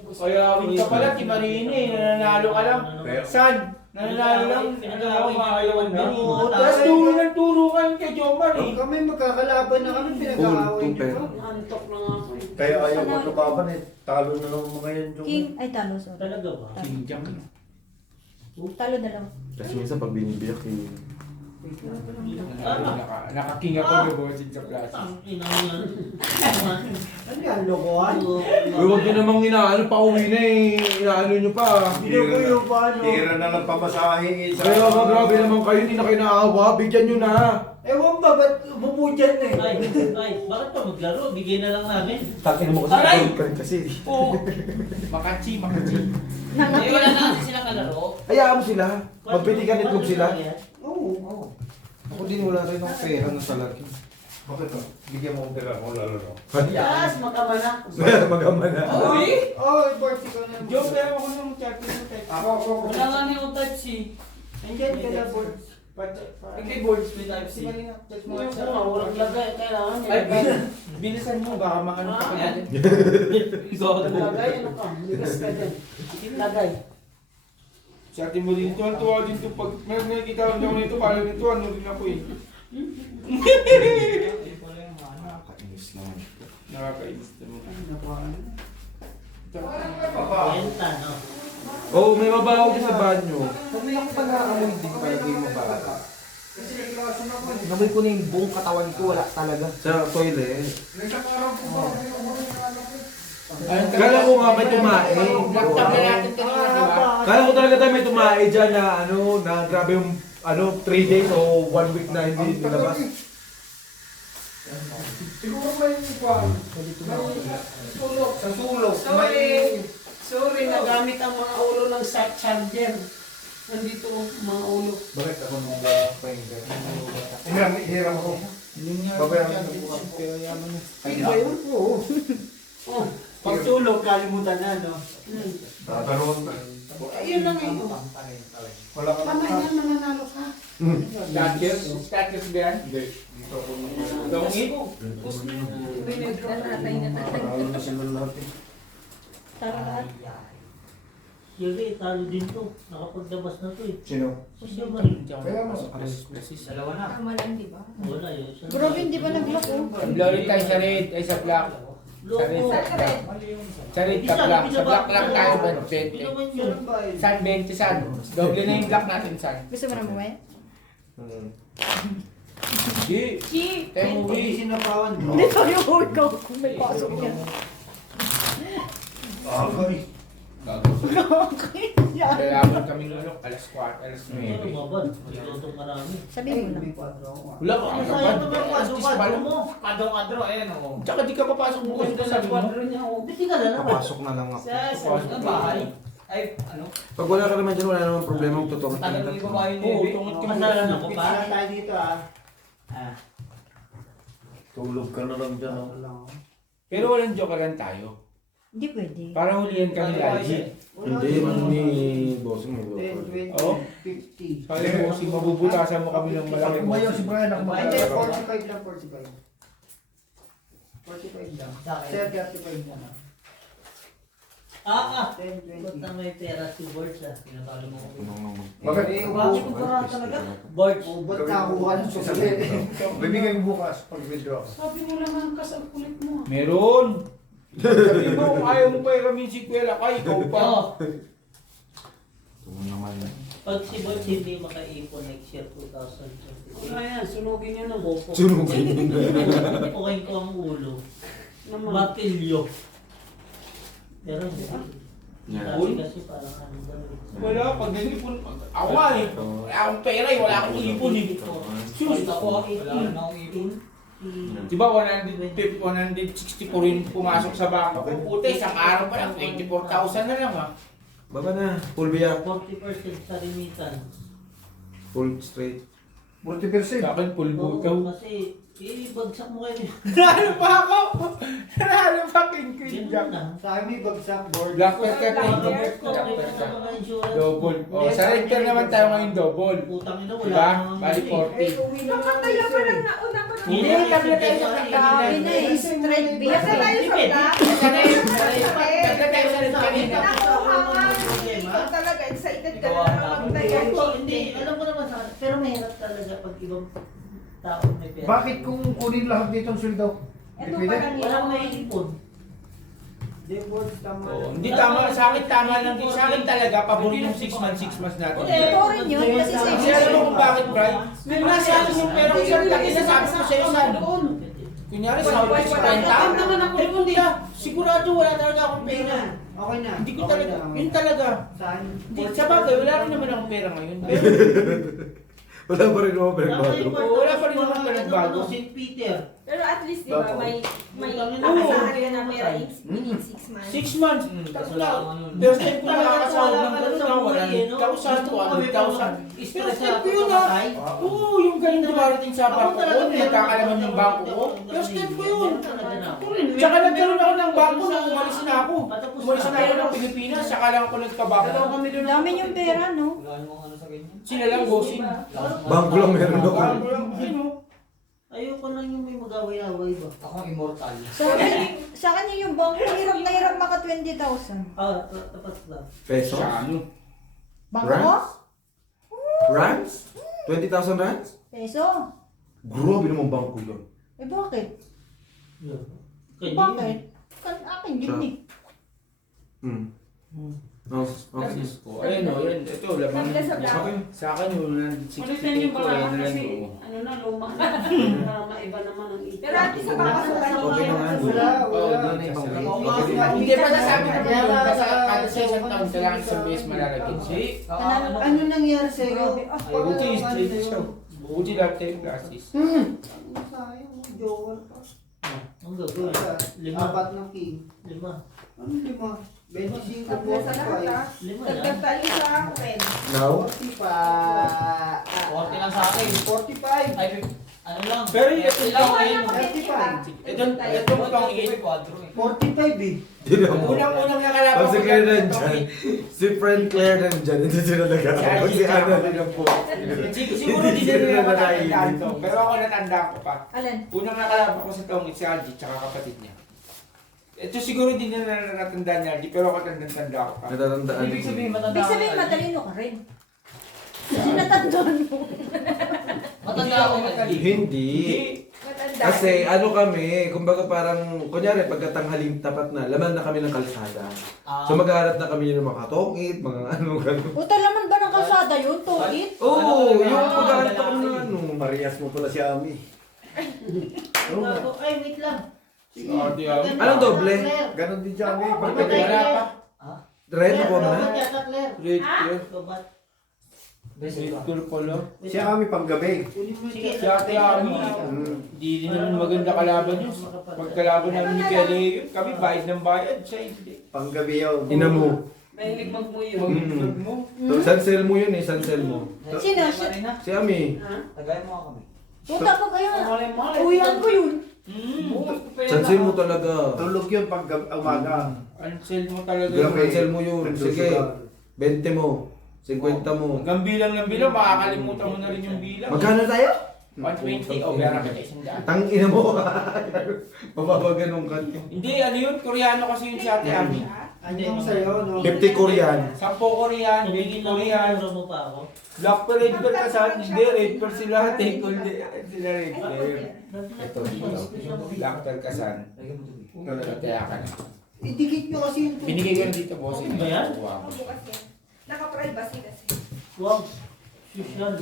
Kaya win ka pala, Ti Marine eh. Nananalo ka lang. San? Nananalo lang. Nananalo ka, ayawan na. Tapos turo ng turo kayo kay Jomar eh. Kami magkakalaban na kami, pinag-aaway Full, niyo pa. Antok na nga ako eh. kaya ayaw mo lumaban eh. Talo na lang mga yan. Jong. King, ay talo, sorry. Talaga ba? Kinjam. Talo dalawa. Kasi minsan pag binibiyak eh. Nakaking ako na bossing sa klase. Ang ina nga. Ano yan, lokohan? Uy, huwag nyo namang inaano pa uwi na eh. Inaano nyo pa. Binubuyo pa, ano? Tira na lang pamasahe. Kaya mga grabe naman kayo, hindi na kayo naawa. Bigyan nyo na. Ewan ba, ba't bubudyan eh? Ay, bakit pa maglaro? Bigyan na lang namin. Takin mo kasi Aray! ka rin kasi. Oo. Makachi. Eh, wala na kasi sila kalaro. Hayaan mo sila. Magpitikan itlog sila. Oo. Ako din wala rin ng pera na salaki. Bakit ba? Bigyan mo ang pera mo lalaro. Yes, makamana. Magama na. Uy! Oh, Bart, ikaw na. Jom, kaya ako nung chat mo type. Ako. Wala nga niya yung type C. Nandiyan ka na, Bart. Kay boards may type C. Yung ko, walang lagay. Kailangan niya. Ay, bilisan mo. Baka maano ka pa dyan. Lagay, ano ka? Bigas ka din. Lagay. Si Ate mo rin, tuwan-tuwa din ito. Pag may nakikita ko nito, parang nito, ano rin ako eh. Nakakainis Nakakainis naman. Kwenta, no? Oo, may mabaho din sa banyo. Pag may ako pag-aamoy din palagay mo ba? Namoy ko na yung buong katawan ko, wala talaga. Sa toilet. Ayun, Kala ko nga may tumae. Laptop na natin kanina, di ba? Kala ko talaga tayo may tumae dyan na na grabe yung 3 days o 1 week na hindi nilabas. Siguro may kwan. Sa sulok. Sorry, nagamit ang mga ulo ng charger. Nandito mga ulo. Bakit ako nung hiram ako. Babayaran ko po. Ay, ba yun? Oo. Oh, Pagtulog, kalimutan na, no? Tatanong na. ayun lang eh. Wala ka Mamaya yan, mananalo ka. Status? Status ba yan? Hindi. Dito ako nung Dongit? Natatay na tatay. na sila lahat eh. Tara lahat. Sige, talo din to. Nakapaglabas na to eh. Sino? Kasi man, Kaya mo. Dalawa na. Tama lang, di ba? wala yun. Grabe, hindi ba nag-lock oh? Glory tayo sa red, ay sa black. Sa red, Loko. sa black. Sa red ka black. Sa black lang tayo ba? 20. Hindi naman yun. San 20 san. Doble na yung black natin san. Gusto mo na mamaya? G. G! Tayo Hindi uwi. sinapawan mo. Hindi tayo uwi ka kung may pasok yan. Agay. Yan. Kaya mo kaming alas 4, alas Ano 9. ba ba? Maglutong marami. Sabihin mo na. May 4 ako. Wala ka Ano ka sayang naman yung kadro mo? Kadro-kadro, ayan o. Tsaka di ka papasok bukas ka sabi mo. niya o. Hindi ka na naman. Papasok na lang ako. Sa bahay. Ay, ano? Pag wala ka naman dyan, wala namang problema kung totoo. Tagal mo yung babae niya. Oo, eh. tungot ka mo. Masalan ako pa. Pizza tayo dito, ah. Tulog ka na lang dyan. oh. Wala ako. Pero walang joke lang tayo. Hindi pwede. Para hulihan kami lagi. Hindi, ano ni bossing may 10, 20, Oo. 50. Kaya mo si mabubutasan mo kami ng malaki. Umayaw si Brian ako Hindi, magkakaroon. 45 lang, 45. 45 lang. Sir, 35 na. Ah, 10, 20. ba't na may pera si Bords ah? Pinatalo mo ko. Bakit? Bakit ko para talaga? Bords. Oh, ba't nakuha ng susunod? Bibigay ko bukas pag withdraw. Sabi mo naman kas ang kulit mo. Meron! Sabi mo, kung ayaw mo pa iramin si Kuya Lakay, ikaw pa. Oo. Ito naman. Pag si Bords hindi makaipon next year 2023. Wala yan, sunugin niyo ng Boko. Sunugin. Okay ko ang ulo. naman. Batilyo. Pero hindi. Yeah. Sabi kasi parang ano ba? Wala, pag nag-ipon, ako nga eh. Wala akong pera eh, wala akong ipon eh. Sus, Ako, wala na akong ipon. di ba 164 rin pumasok sa bangko ko? Puta, isang araw pa lang, 24,000 na lang ah. Baba na, full biyak, 40% sa remittance. full straight. 40%. Sa akin, full bukaw. Kasi, bagsak mo kayo. Nanalo pa ako! Nanalo pa King Queen Ganun Jack. na. Sa amin, bagsak board. Black Panther Mga King Bords ko, Jack. may mga insurance. Double. O, sa red card naman tayo ngayon double. Putang ina, wala Diba? namang Bali ano eh. 40. Nakakaya pa lang nauna ko na. Hindi, kami na tayo sa Grabe na eh. Straight B. Basta tayo sa black. Kami tayo sa red kanina. Ikaw talaga, excited ka Ikaw na ang naman Hindi, magtaya. hindi, alam mo naman sa akin. Pero mahirap talaga pag ibang tao may pera. Bakit kung kunin lahat dito ang sweldo? Hindi Ito pwede? pa lang Walang maiipon. Hindi, board, tama. Oo, hindi tama, sa akin tama lang din. Sa akin talaga, pabor yung 6 months natin. Totoo rin yun, kasi sa Kasi alam mo kung bakit, Bri? May nasa akin yung pera ko sa'yo, lagi nasabi ko sa'yo sa ano. Kunyari, sa Wala, office wala, renta. wala naman ako. Eh, hindi sigurado wala talaga akong Okay pera. na. Okay na. Hindi ko Okay talaga, na. yun talaga. Saan? Hindi, sa bagay, wala rin naman akong pera ngayon. Pero, Wala pa rin ako Wala pinagbago. wala pa rin naman pinagbago. St. Peter. Pero at least, di ba, may Oo. nakasahan ka na pera within 6 months. 6 months. Tapos na, first time ko nakakasahod ng gano'n na 100,000, 200,000. First time ko yun ha. Oo, yung ganun dumarating sa bangko ko, nagkakalaman yung bangko ko. First time ko yun. Tsaka nagkaroon ako ng bangko nung umalis na ako. Umalis na ako ng Pilipinas, saka lang ako nagkabangko. Dami yung pera, no? Wala namang ano sa ganyan. Sila lang bossing. Bangko lang meron ako. Bangko lang, ano? Ayoko lang yung may mag-away-away ba? Ako immortal. Sa akin yung bangko, hirap na hirap maka 20,000. Tapat lang. Pesos? Sa ano? Bangko? Rands? Rands? 20,000 rands? Peso? Grabe naman bangko yun. Eh bakit? Bakit? Akin yun eh. Oh, Sis ko. Ayun o, yun. Ito, laman. Sa akin yun, 60 Ulit na yung ko. baka Ayun na lang kasi, yun. ano na, luma na. Para maiba naman ang ito. Pero at least sa papasukan Okay na nga. Oo, Wala. doon ay pang Wala. Hindi pa nasabi na Kaya nga, basta kada sa isang taon kailangan isang beses malalagyan. Si, Ano nangyari sa'yo? buti is straight siya. Buti lahat tayo classes. Sayang, joker pa. Ang gagawin. Lima. Apat ng king. Lima. Ano 5? 25, Tatlo sa lahat ah. 45. Lima Dagdag yan. tali sa red. Now? 45. 40 lang sa akin. 45. Ay, ano lang. Pero yung ito lang Kaya ngayon. ko din iba. Itong pang in. 45 eh. Unang-unang nakalaban Pag si ko Claire dyan, nandyan, si friend Claire nandyan, hindi sila nag-aawag. Si Ana lang po. Siguro hindi nila natatandaan to. Pero ako natandaan ko pa. Alin? Unang nakalaban ko sa taong si Algie, tsaka kapatid niya. Ito siguro hindi nila natandaan niya, Algie, pero ako tanda ko pa. Natatandaan. Ibig sabihin, matanda Ibig sabihin, ka. matalino ka rin. Kasi natandaan mo. Matanda ako Algie. Hindi. Matanda. Kasi ano kami, kumbaga parang, kunyari pagkatanghaling tapat na, laman na kami ng kalsada. So maghaharap na kami ng mga katongit, mga ano, gano'n. Puta laman ba ng kalsada yun? Tungit? Oo, yung maghaharap na kami ng ano. Parehas mo pala si Ami. Ay, wait lang. Anong doble? Ganon din si Ami. Wala pa. Red na po na? Red clear. Babat. Red clear pala. Si Ami panggabi. Sige. Si Ate Ami, hindi din naman maganda kalaban yun. Pagkalaban namin ni Kelly, kami bayad ng bayad. Siya hindi. Panggabi yun. Ina mo. Mahilig magmuyo. Mag-vlog mo. Sansel mo yun eh, sansel mo. Sino? Siya? Si Ami. Tagay mo kami. Puta pag ayun. Mali-mali. Uwian ko yun. Sansel mo talaga. Tulog yun pag umaga. Ansel mo talaga Grabe, yun. cancel mo yun. Sige. 20 mo. 50 mo. Hanggang bilang ng bilang, makakalimutan mo na rin yung bilang. Magkano tayo? 120, o bera kita isang daan. Tang ina mo. Mababaganong ka. Hindi, ano yun? Koreano kasi yun si Ate Ami. Ano yung sa'yo, no? 50 Korean. 10 Korean, 20 Tumingin lang Korean. yung mo pa ako. Black pa red pa kasama. Hindi, red pa sila. Take all sila red player. Ito dito. Black pa kasan. Kaya ka na. Idikit nyo kasi yung Binigay ko na dito, boss. Ba yan? Wow. Bukas yan. Naka-privacy kasi. Wow. Social.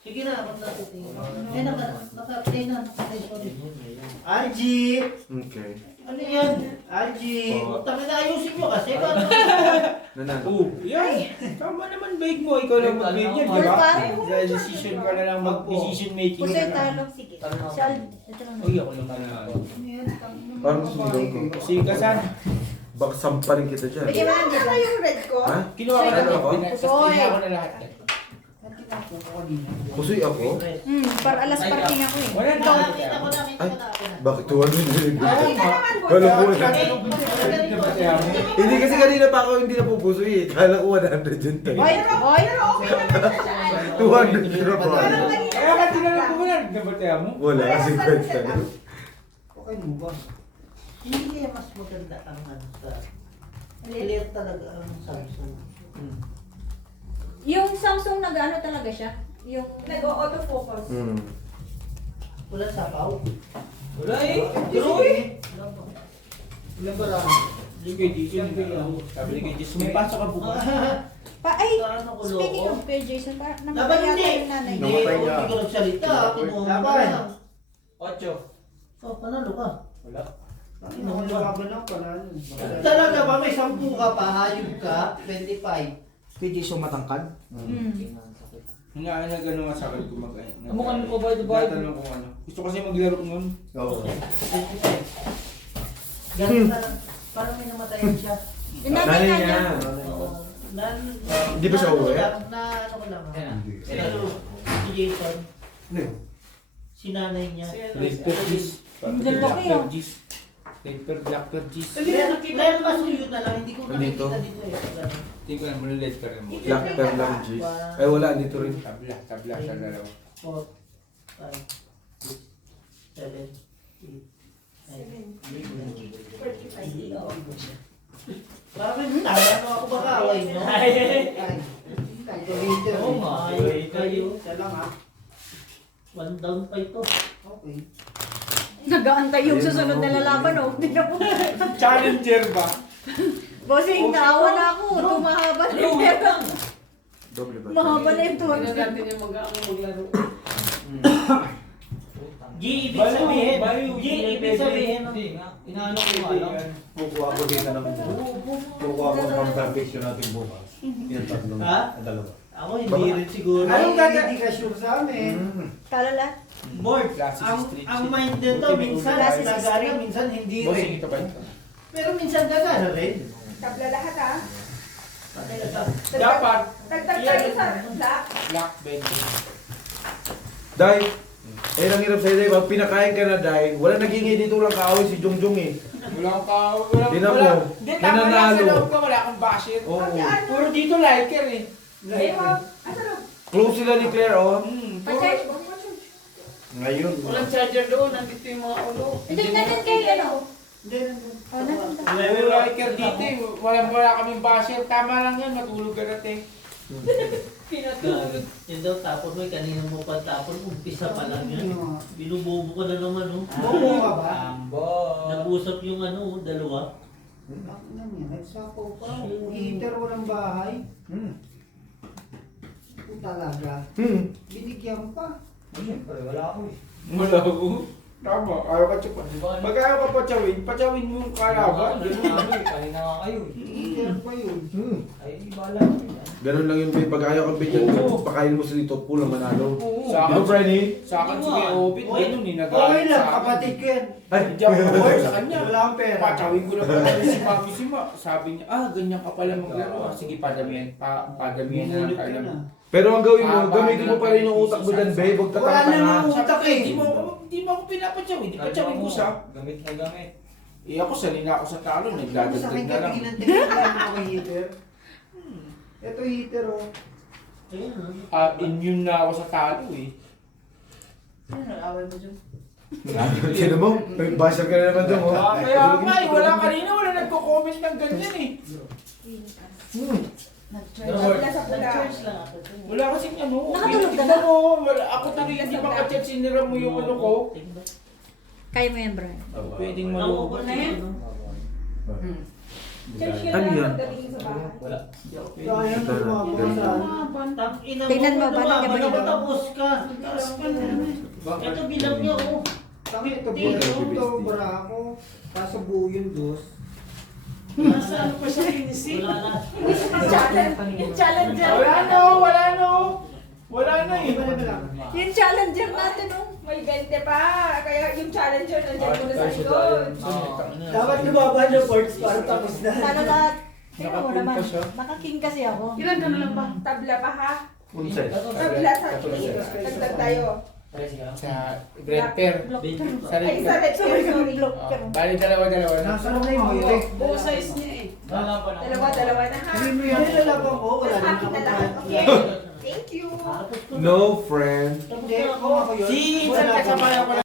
Sige na, ako natitingin. Eh, naka-play na. Ay, sorry. RG! Okay. Ano yan? RG! Oh. Tama na ayusin nyo kasi. Paano? Nanan. Yan. Tama naman, bake mo. Ikaw lang mag-bake yan, di ba? Dahil decision ka na lang, mag-decision making Pusa ka yung na. talo. Sige. Si Al. Ito lang. Uy, ako naman na. Parang sumulong ko. Sige, kasan. Baka sampalin kita dyan. Bigyan mo lang dito. Ano yung red ko? Ha? Kinuha ko na Ano ako? Tapos kinuha ko na lahat yan. Kusoy ako? Para alas parking ako eh. Wala na. Nakita ko na, kita Ay. ko na. Bakit 200 na Hindi ka naman mo. Kala ko Hindi Hindi kasi kanina pa ako hindi napupusoy eh. Kala ko 100 yun tayo. Hoy! Hoy! Pero okay naman siya siya. 200 na ba? Parang kanina. Kaya ka tinanong ko muna, nabataya mo? Wala kasi kwenta na. Okay mo ba? Hindi kaya mas maganda ang ano sa... Clear talaga ang Samsung. Yung Samsung nag-ano talaga siya? Yung... Nag-autofocus. Wala sapaw. Wala eh. Wala ba lang? Hindi kay Jason. Sabi ni kay Jason, may pasok ka bukas. Ay! Ano ko Speaking loko? of kay Jason, parang Laban namatay hindi! yata yung nanay. Hindi, Namatay niya. hindi ko nagsalita. Kinuha mo Laban. lang. 8. Oh, panalo ka. Wala. Ano laban ako panalo? Talaga ba? May 10 ka pa, hayop ka, 25. Kay Jason matangkad? Hingaan na gano'n nga sa akin kumakain. Mukha ko ba ito ba? Natanong kung ano. Gusto kasi maglaro nun. Oo. 25. Ganun na lang. Parang may namatayan siya. Yung nanay Nanay niya. niya. Oo. Hindi ba siya uwi? Na ano ko lang. Pero si Jason, si nanay niya. Red Pergis. Ang lalaki, ah. Black Pergis. Pero masuyo na lang, hindi ko Nandito? nakikita dito eh. Hindi ko naman red per mo. Black pearl lang, G. Ay wala, dito rin. Tabla sa dalawa. 4, 5, 6, 7, 8, 9. Parang ano ako ba kaaway mo? Oo nga, kayo. Siya lang ha. 1 down pa ito. Okay. Nag-aantay yung susunod na lalaban, oh. Hindi na po. Challenger ba? Bossing, naawa na ako. Tumahaba na yung Doble ba? mahaba na yung Tingnan tuwan. natin yung mag-aano maglaro. G, ibig sabihin. G, ibig sabihin. Hindi nga. Inaano ko alam. Kukuha ko dito ng kukuha ko ng perfection natin bukas. Yung tatlong, Ha? dalawa. Ako hindi rin siguro. Anong hindi ka sure sa amin? Kalala. Board, Classes ang street ang shit. mind nito, minsan Classes gagana, street. minsan hindi Bossing, rin. ito ba ito? Pero minsan gagana rin. Tabla lahat ha. Dapat, Dagdag tayo sa black. black bending. Day, eh ang hirap sa'yo, Day. Pag pinakain ka na, Day, wala nagingay dito lang kaaway si Jongjong eh. Wala kang wala. Tingnan mo, Wala. Hindi, tama lang sa nananalo. loob ka. Wala kang basher. Oo. Puro dito liker eh. Eh, ma'am. Asa na? Close sila ni Claire, oh. Pachay. Ngayon. Walang charger doon, nandito yung mga ulo. Hindi, natin kayo, ano? Hindi, nandun. Oh, natin. Puro liker dito eh. Wala kaming basher. Tama lang yan. Matulog ka natin. Pinatulog. Yun daw, tapon mo, kanina mo pa tapon, umpisa pa lang yan. Binubobo ka na naman, oh. Bobo ka ba? Nag-usap yung ano, dalawa. Bakit lang yan? Nagsapaw pa. Heater walang bahay. Kung talaga. Binigyan pa. Wala ako eh. Wala ko. Tama. Ayaw ka tsupa. Pag ayaw ka patsawin mo yung kalaban. Kanina nga kayo eh. Heater pa yun. Ay, bala ko yan. Ganun lang yun, Bay. Pag ayaw ka bigyan, pakain mo sa dito, pulang manalo. Sa Di ba, akin, Freddy? sa akin sige, Obit, ganun eh. Okay Nagalit lang, sa akin. kapatid ko yan. Ay, Hindi ako aware sa kanya. Wala akong pera. Patsawin ko na pala si Mami Sima. Sabi niya, ganyan ka pala maglaro. Sige, padamihan. Padamihan na lang Bumulit ka tayo. na. pero ang gawin mo, gamitin mo pa rin yung utak mo dyan, Bay. Huwag Wala tatanga na na. nga utak eh. Hindi mo ako pinapatsawin. Hindi patsawin ko sa. Gamit na gamit. Eh ako, salina ako sa talo. Sa Nagdadagdag akin na ka lang. tingnan tingnan ako heater. Ito heater oh. Immune na ako sa talo eh. Sino mo? May basher ka na naman dyan, oh. Kaya nga eh, wala kanina. Wala nagko-comment ng ganyan eh. Tabla sa pula. Nag-charge lang ako. Wala kasing ano. Nakatulog ka tingnan mo, ako tuloy hindi makachat, sinira mo yung ano ko. Kaya mo yan, Brian. Pwedeng Ako malubat. na yan. Charge yun Ano na yan? pagdating sa bahay. Wala. Kaya mo mabawasan. Tang-ina Tingnan mo, ba? paano niya ba yun? Tapos ka. Ito bilang niya, oh. Kami ito ito bra ako. Kaso buo yung dos. Nasa ano pa siya kinisip? Wala na. Yung challenger. Wala na eh. Yung challenger natin, oh. May 20 pa. Kaya yung challenger nandiyan muna sa likod. Dapat lumaban yung boards para tapos na. Sana lahat. Tingnan mo Naka-king naman. pa siya. Naka-king kasi ako. Ilan ka na lang ba? Tabla pa ha. Unsay. Tabla sa king. Dagdag tayo. Sa red pair. Sa red Ay, isa pair. red pair, sorry. Bali dalawa na. Nasaan na yung mga Buo size niya eh. Dalawa na ha. Hindi mo yan nilalaban ko. Wala Sa na akin na lang. ako. Okay. Thank you. Tapos ko na. No friend. Hindi, kung ako yun. Si Insan kasama ko